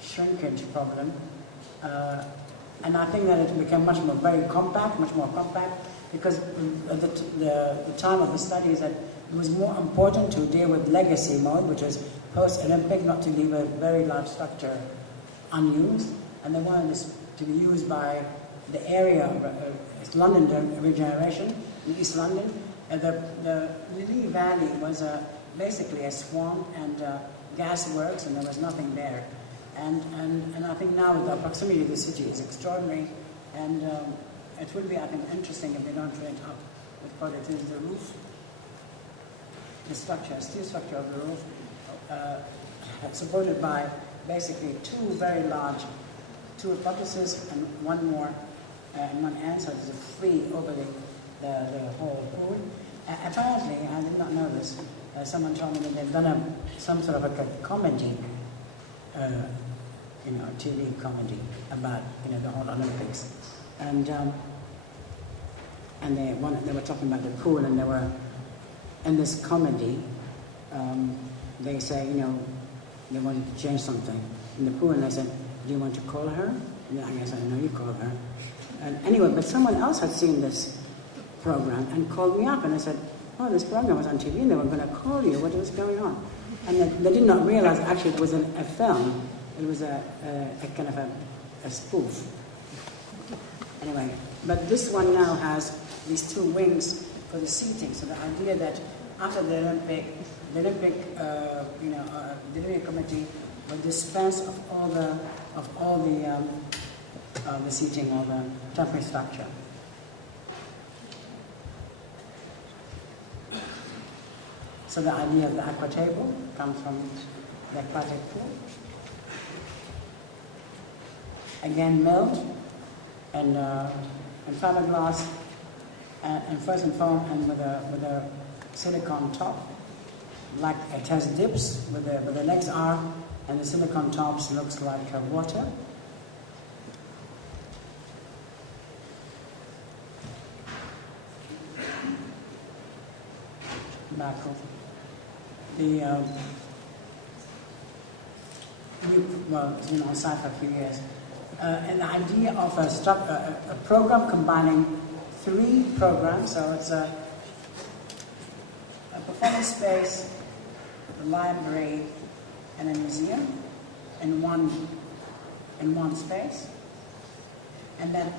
shrinkage problem. And I think that it became much more compact, because at the time of the study is that it was more important to deal with legacy mode, which is post-Olympic, not to leave a very large structure unused. And they wanted this to be used by the area of London regeneration, in East London. And the Lily Valley was basically a swamp and gas works, and there was nothing there. And I think now the proximity to the city is extraordinary, and it will be, I think, interesting if they don't fill it up with projects. Is the roof, the structure, steel structure of the roof, supported by basically two very large, two buttresses and one more in one end, so there's a free over the whole pool. Apparently, I did not know this, someone told me that they've done some sort of a comedy TV comedy about, the whole Olympics. And they were talking about the pool, and they were, in this comedy, they say, they wanted to change something in the pool, and I said, do you want to call her? And I guess I know you call her. And anyway, but someone else had seen this program and called me up, and I said, oh, this program was on TV, and they were going to call you. What was going on? And they did not realize actually it was a film. It was a kind of a spoof. Anyway, but this one now has these two wings for the seating. So the idea that after the Olympic committee will dispense of all the seating or the temporary structure. So the idea of the aqua table comes from the aquatic pool. Again, milled and fiberglass and frozen foam, and with a silicone top. Like it has dips where the legs are, and the silicone tops looks like water. Back of the outside for a few years. And the idea of a program combining 3 programs, so it's a performance space, a library, and a museum in one space. And then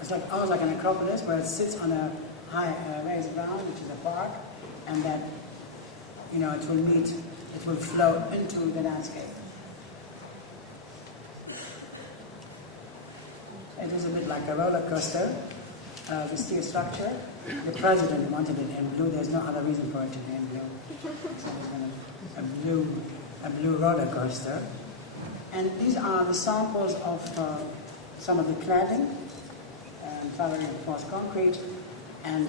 it's almost like an acropolis where it sits on a high raised ground, which is a park, and that it will flow into the landscape. It is a bit like a roller coaster, the steel structure. The president wanted it in blue. There's no other reason for it to be in blue. So it's kind of a blue roller coaster. And these are the samples of some of the cladding, fiber reinforced concrete, and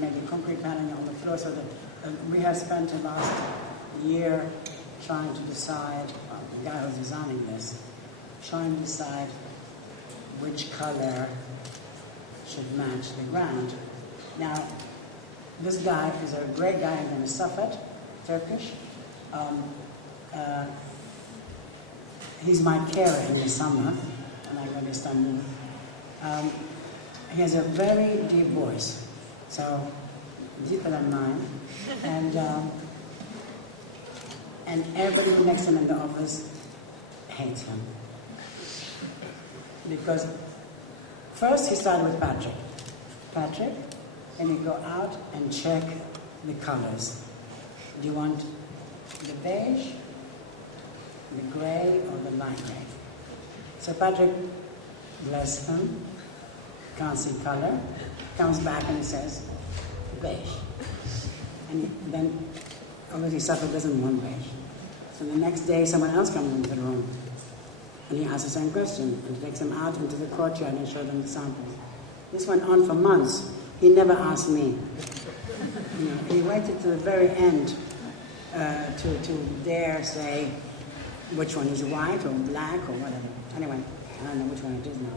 maybe concrete paneling on the floor. So that we have spent the last year trying to decide, the guy who was designing this, trying to decide which color should match the ground. Now, this guy is a great guy named Safet, Turkish. He's my carer in the summer, and I go to Istanbul. He has a very deep voice, so deeper than mine, and everybody who next to him in the office hates him. Because first he started with Patrick, and you go out and check the colors. Do you want the beige, the gray, or the light gray? So Patrick, bless him, can't see color, comes back and he says, beige. And then obviously Safed doesn't want beige. So the next day someone else comes into the room and he asks the same question and takes them out into the courtyard and shows them the samples. This went on for months. He never asked me. He waited to the very end to dare say which one is white or black or whatever. Anyway, I don't know which one it is now,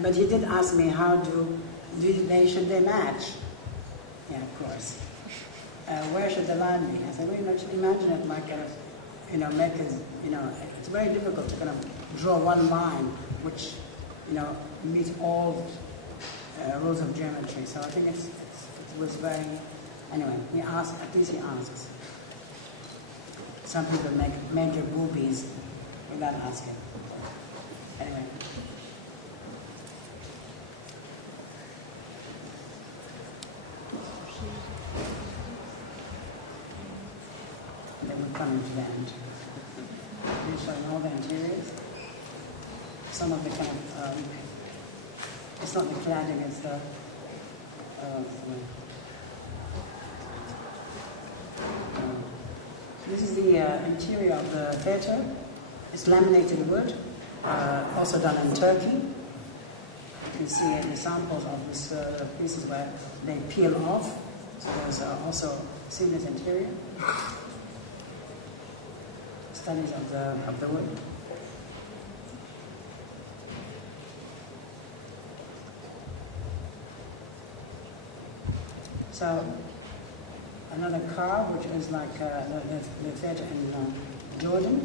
but he did ask me how should they match? Yeah, of course. Where should the line be? I said, well, just imagine it like make it, it's very difficult to kind of draw one line which, meets all rules of geometry. So I think it was very, anyway, at least he asks. Some people make major boobies without asking. Anyway. And then we're coming to the end. We're showing all the interiors. Some of the kind of, it's not the cladding, it's the, this is the interior of the theatre. It's laminated wood, also done in Turkey. You can see the samples of these pieces where they peel off. So there's also seamless interior. studies of the wood. So another car, which is like the theatre in Jordan.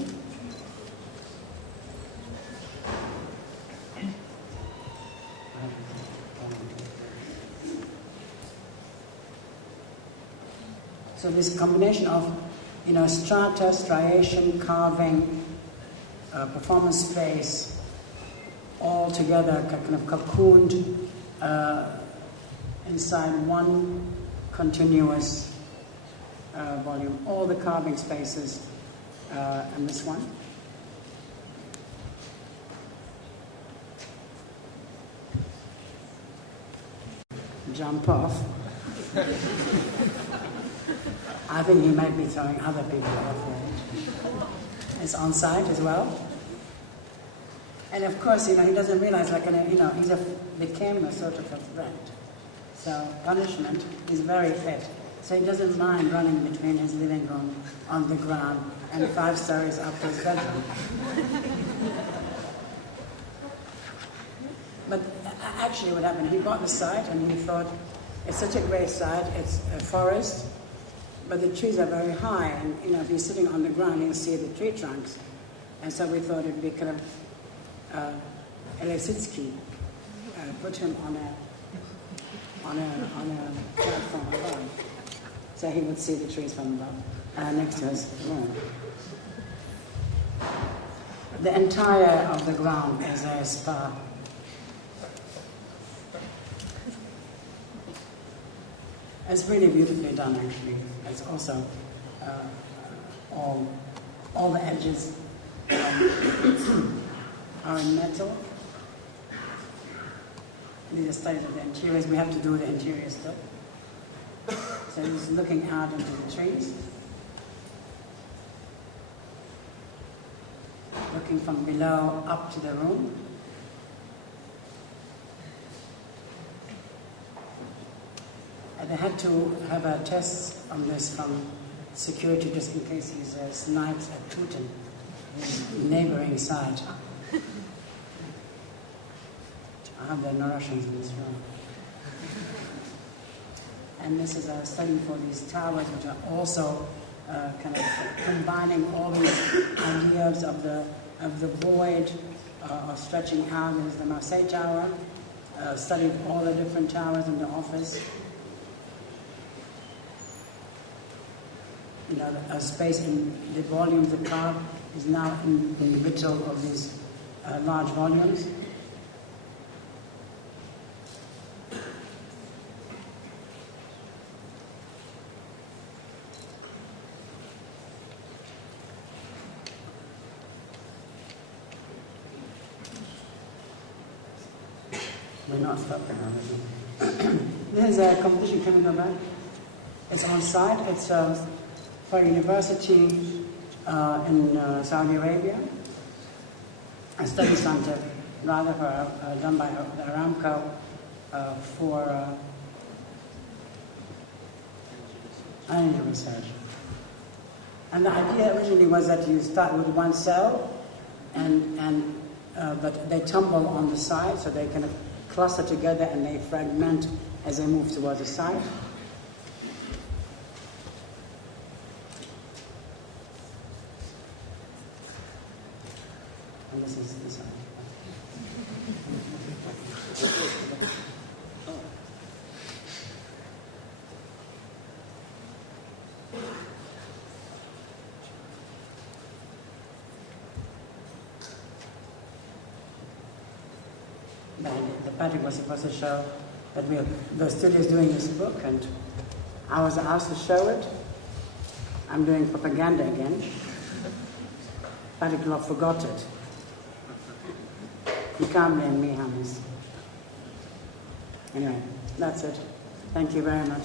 So this combination of, strata, striation, carving, performance space, all together, kind of cocooned inside one continuous volume. All the carving spaces in this one. Jump off. I think he might be throwing other people off it. It's on site as well. And of course, he doesn't realize, became a sort of a threat. So punishment is very fit. So he doesn't mind running between his living room on the ground and 5 stories up to his bedroom. But actually what happened, he bought the site and he thought, it's such a great site, it's a forest, but the trees are very high, and if he's sitting on the ground, he'll see the tree trunks. And so we thought it'd be kind of Elesitsky, put him on a platform above, so he would see the trees from above, next to his room. The entire of the ground is a spa. It's really beautifully done, actually. It's also all the edges are in metal. These are studies of the interiors. We have to do the interior still. So he's looking out into the trees, looking from below up to the room. And they had to have a test on this from security just in case he snipes at Putin, his neighboring side. I have the Russians in this room. And this is a study for these towers, which are also kind of combining all these ideas of the void, of stretching out. There's the Marseille Tower, studied all the different towers in the office. A space in the volume of the car is now in the middle of these large volumes. We're not stopping now. There's a competition coming up. It's on site. It's for a university in Saudi Arabia. A study center, rather, done by Aramco for energy research. And the idea originally was that you start with one cell, but they tumble on the side, so they kind of cluster together and they fragment as they move towards the side. And this is the side. The Patrick was supposed to show that the studio is doing this book, and I was asked to show it. I'm doing propaganda again. Patrick Love forgot it. You can't blame me, Hannes. Anyway, that's it. Thank you very much.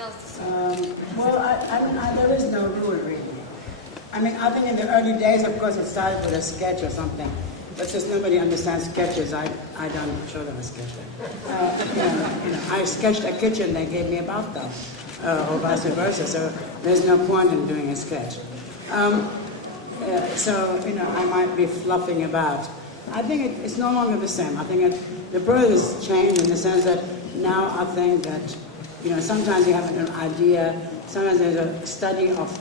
else to say? Well, there is no rule really. I mean, I think in the early days, of course, it started with a sketch or something. But since nobody understands sketches, I don't show them a sketch. I sketched a kitchen, they gave me a bathtub, or vice versa. So there's no point in doing a sketch. So I might be fluffing about. I think it's no longer the same. I think the process has changed in the sense that now I think that sometimes you have an idea, sometimes there's a study of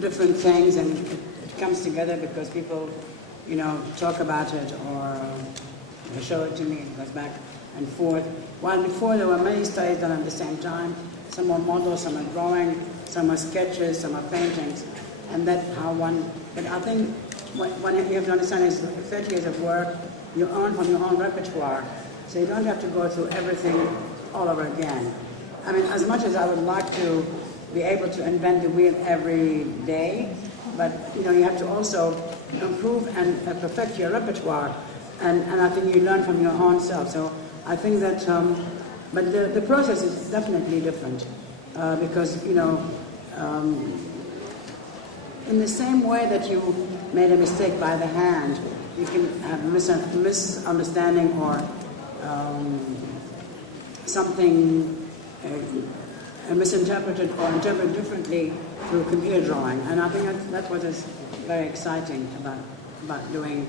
different things, and it comes together because people talk about it or they show it to me, it goes back and forth. While before there were many studies done at the same time. Some were models, some are drawing, some are sketches, some are paintings, and that's how one. But I think what you have to understand is 30 years of work, you earn from your own repertoire, so you don't have to go through everything all over again. I mean, as much as I would like to be able to invent the wheel every day, but you have to also improve and perfect your repertoire, and I think you learn from your own self. So I think that, but the process is definitely different because in the same way that you made a mistake by the hand, you can have misunderstanding or something misinterpreted or interpreted differently through computer drawing. And I think that's what is very exciting about doing.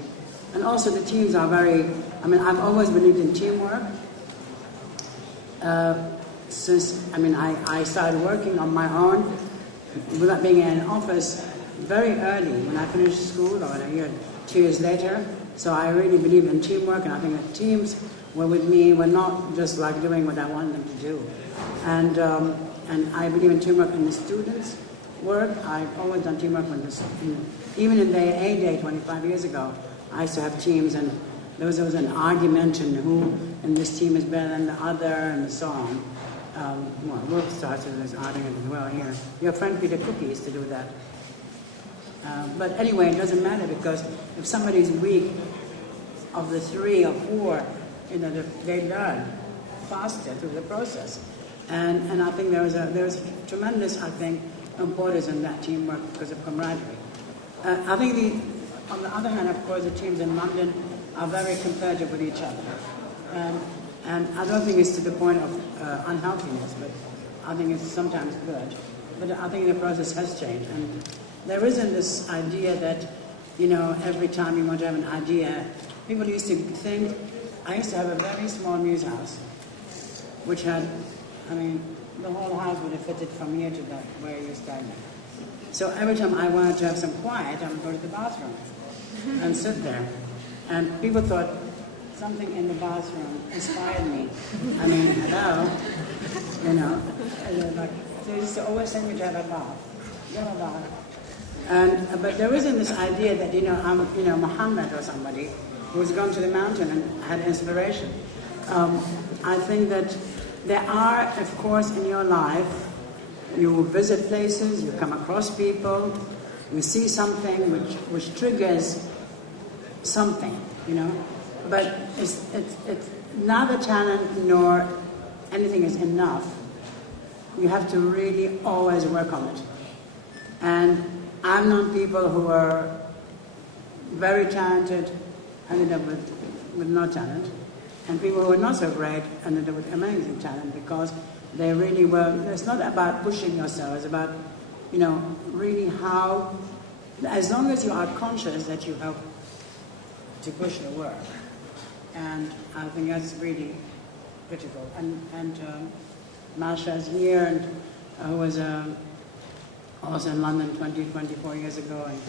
And also the teams are very, I've always believed in teamwork. I started working on my own without being in an office very early when I finished school, or 2 years later. So I really believe in teamwork, and I think that teams were with me, were not just like doing what I wanted them to do. And I believe in teamwork in the students' work. I've always done teamwork even in the A Day 25 years ago. I used to have teams, and there was an argument and who in this team is better than the other, and so on. Work starts with this argument as well here. Your friend Peter Cook used to do that. But anyway, it doesn't matter, because if somebody's weak, of the 3 or 4, they learn faster through the process. And I think there was tremendous, importance in that teamwork because of camaraderie. I think on the other hand, of course, the teams in London are very competitive with each other. And I don't think it's to the point of unhealthiness, but I think it's sometimes good. But I think the process has changed. And there isn't this idea that, every time you want to have an idea, people used to think, I used to have a very small music house, which had, the whole house would have fitted from here to where you're standing. So every time I wanted to have some quiet, I would go to the bathroom and sit there. And people thought something in the bathroom inspired me. Hello, they used to always send me to have a bath. Have a bath. But there isn't this idea that, I'm, Muhammad or somebody who was going to the mountain and had inspiration. I think that there are, of course, in your life, you visit places, you come across people, you see something which triggers something, But it's neither talent nor anything is enough. You have to really always work on it. And I've known people who are very talented, ended up with no talent, and people who are not so great ended up with amazing talent because they really were. It's not about pushing yourself. It's about, really how, as long as you are conscious that you have to push your work. And I think that's really critical. And Masha is here, and who was also in London 24 years ago. And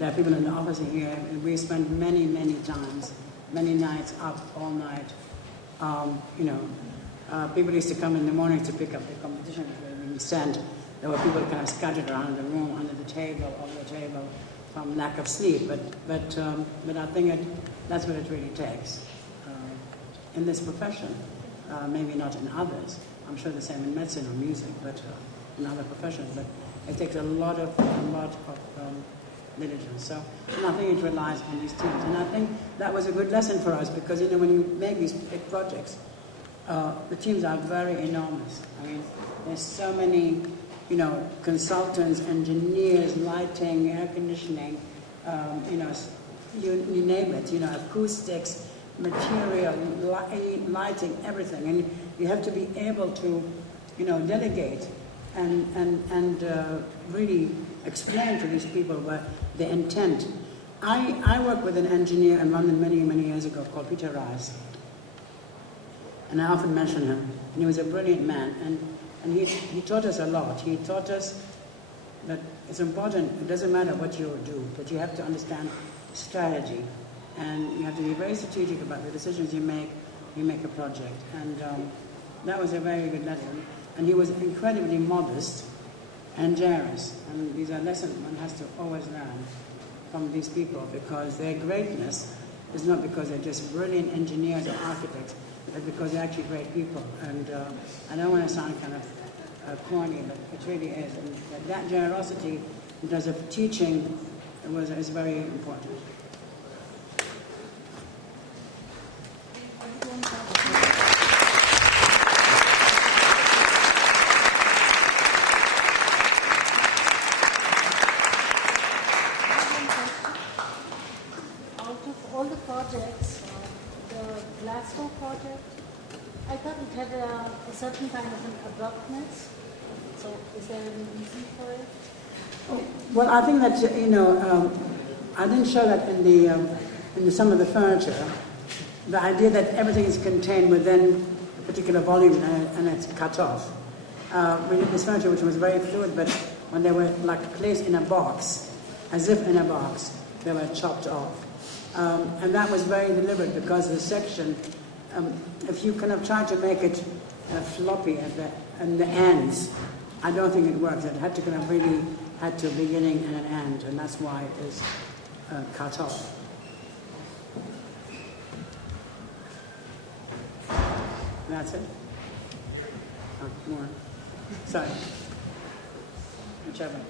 there are people in the office here, and we spent many, many times, many nights up all night. People used to come in the morning to pick up the competition that we sent. There were people kind of scattered around the room, under the table, over the table, from lack of sleep. But I think that's what it really takes in this profession. Maybe not in others. I'm sure the same in medicine or music, but in other professions. But it takes a lot of diligence. So, and I think it relies on these teams. And I think that was a good lesson for us because when you make these big projects, the teams are very enormous. I mean, there's so many, consultants, engineers, lighting, air conditioning, you name it, acoustics, material, lighting, everything. And you have to be able to, delegate and really explain to these people what the intent. I worked with an engineer in London many, many years ago called Prix. And I often mention him. And he was a brilliant man. And he taught us a lot. He taught us that it's important, it doesn't matter what you do, but you have to understand strategy. And you have to be very strategic about the decisions you make a project. And that was a very good lesson. And he was incredibly modest and generous. And these are lessons one has to always learn from these people, because their greatness is not because they're just brilliant engineers or architects, but because they're actually great people. And I don't want to sound kind of corny, but it really is. And that generosity in terms of teaching is very important. I thought it had a certain kind of an abruptness. So is there any reason for it? Well, I think that, I didn't show that in some of the furniture. The idea that everything is contained within a particular volume and it's cut off. We did this furniture which was very fluid, but when they were placed in a box, as if in a box, they were chopped off. And that was very deliberate, because the section, if you kind of try to make it floppy at the ends, I don't think it works. It had to kind of really had to a beginning and an end, and that's why it is cut off. That's it? Oh, more. Sorry. Whichever.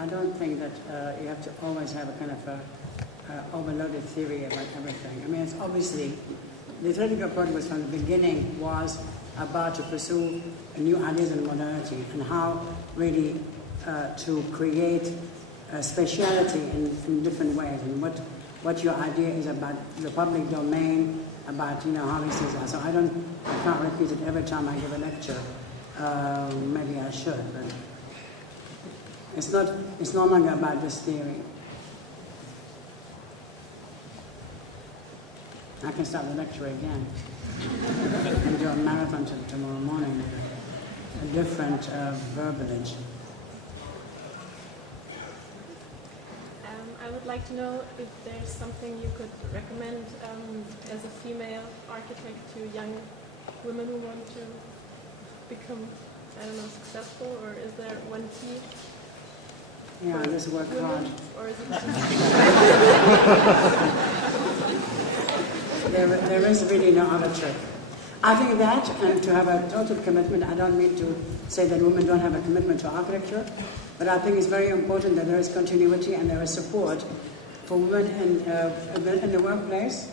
I don't think that you have to always have a kind of overloaded theory about everything. I mean, it's obviously, the theoretical approach was from the beginning was about to pursue new ideas in modernity and how really to create speciality in different ways, and what your idea is about the public domain, about how these things are. So I can't repeat it every time I give a lecture. Maybe I should, but it's no longer about this theory. I can start the lecture again and do a marathon tomorrow morning with a different verbiage. I would like to know if there's something you could recommend as a female architect to young women who want to become, successful, or is there one key? Yeah, just work hard. Or is it There is really no other trick. I think that, and to have a total commitment, I don't mean to say that women don't have a commitment to architecture, but I think it's very important that there is continuity and there is support for women in the workplace.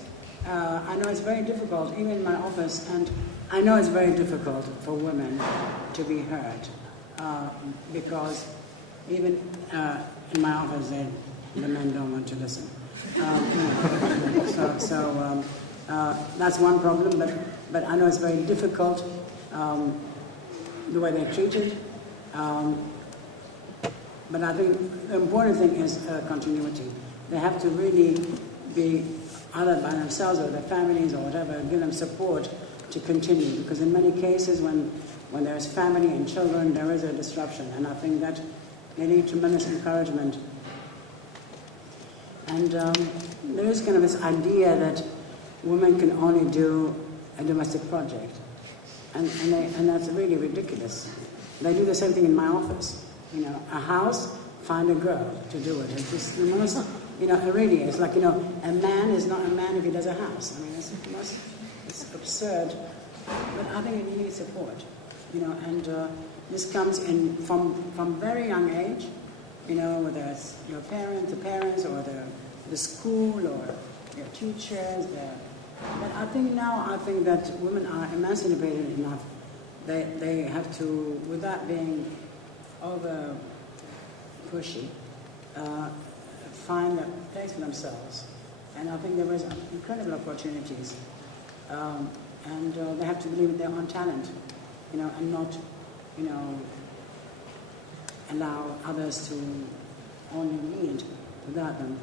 I know it's very difficult, even in my office, and I know it's very difficult for women to be heard, because even in my office, the men don't want to listen. That's one problem, but I know it's very difficult, the way they're treated. But I think the important thing is continuity. They have to really be either by themselves or their families or whatever, give them support to continue. Because in many cases, when there's family and children, there is a disruption. And I think that they need tremendous encouragement. And there is kind of this idea that women can only do a domestic project. And that's really ridiculous. They do the same thing in my office. A house, find a girl to do it. It's just the most You know, really, it's like, you know, a man is not a man if he does a house. I mean, it's absurd, but I think it needs support, you know, and this comes in from very young age, you know, whether it's your parents, the parents, or the school, or your teachers. But I think that women are emancipated enough. They have to, without being over pushy, find a place for themselves. And I think there is incredible opportunities. And they have to believe in their own talent, you know, and not, you know, allow others to only lead without them.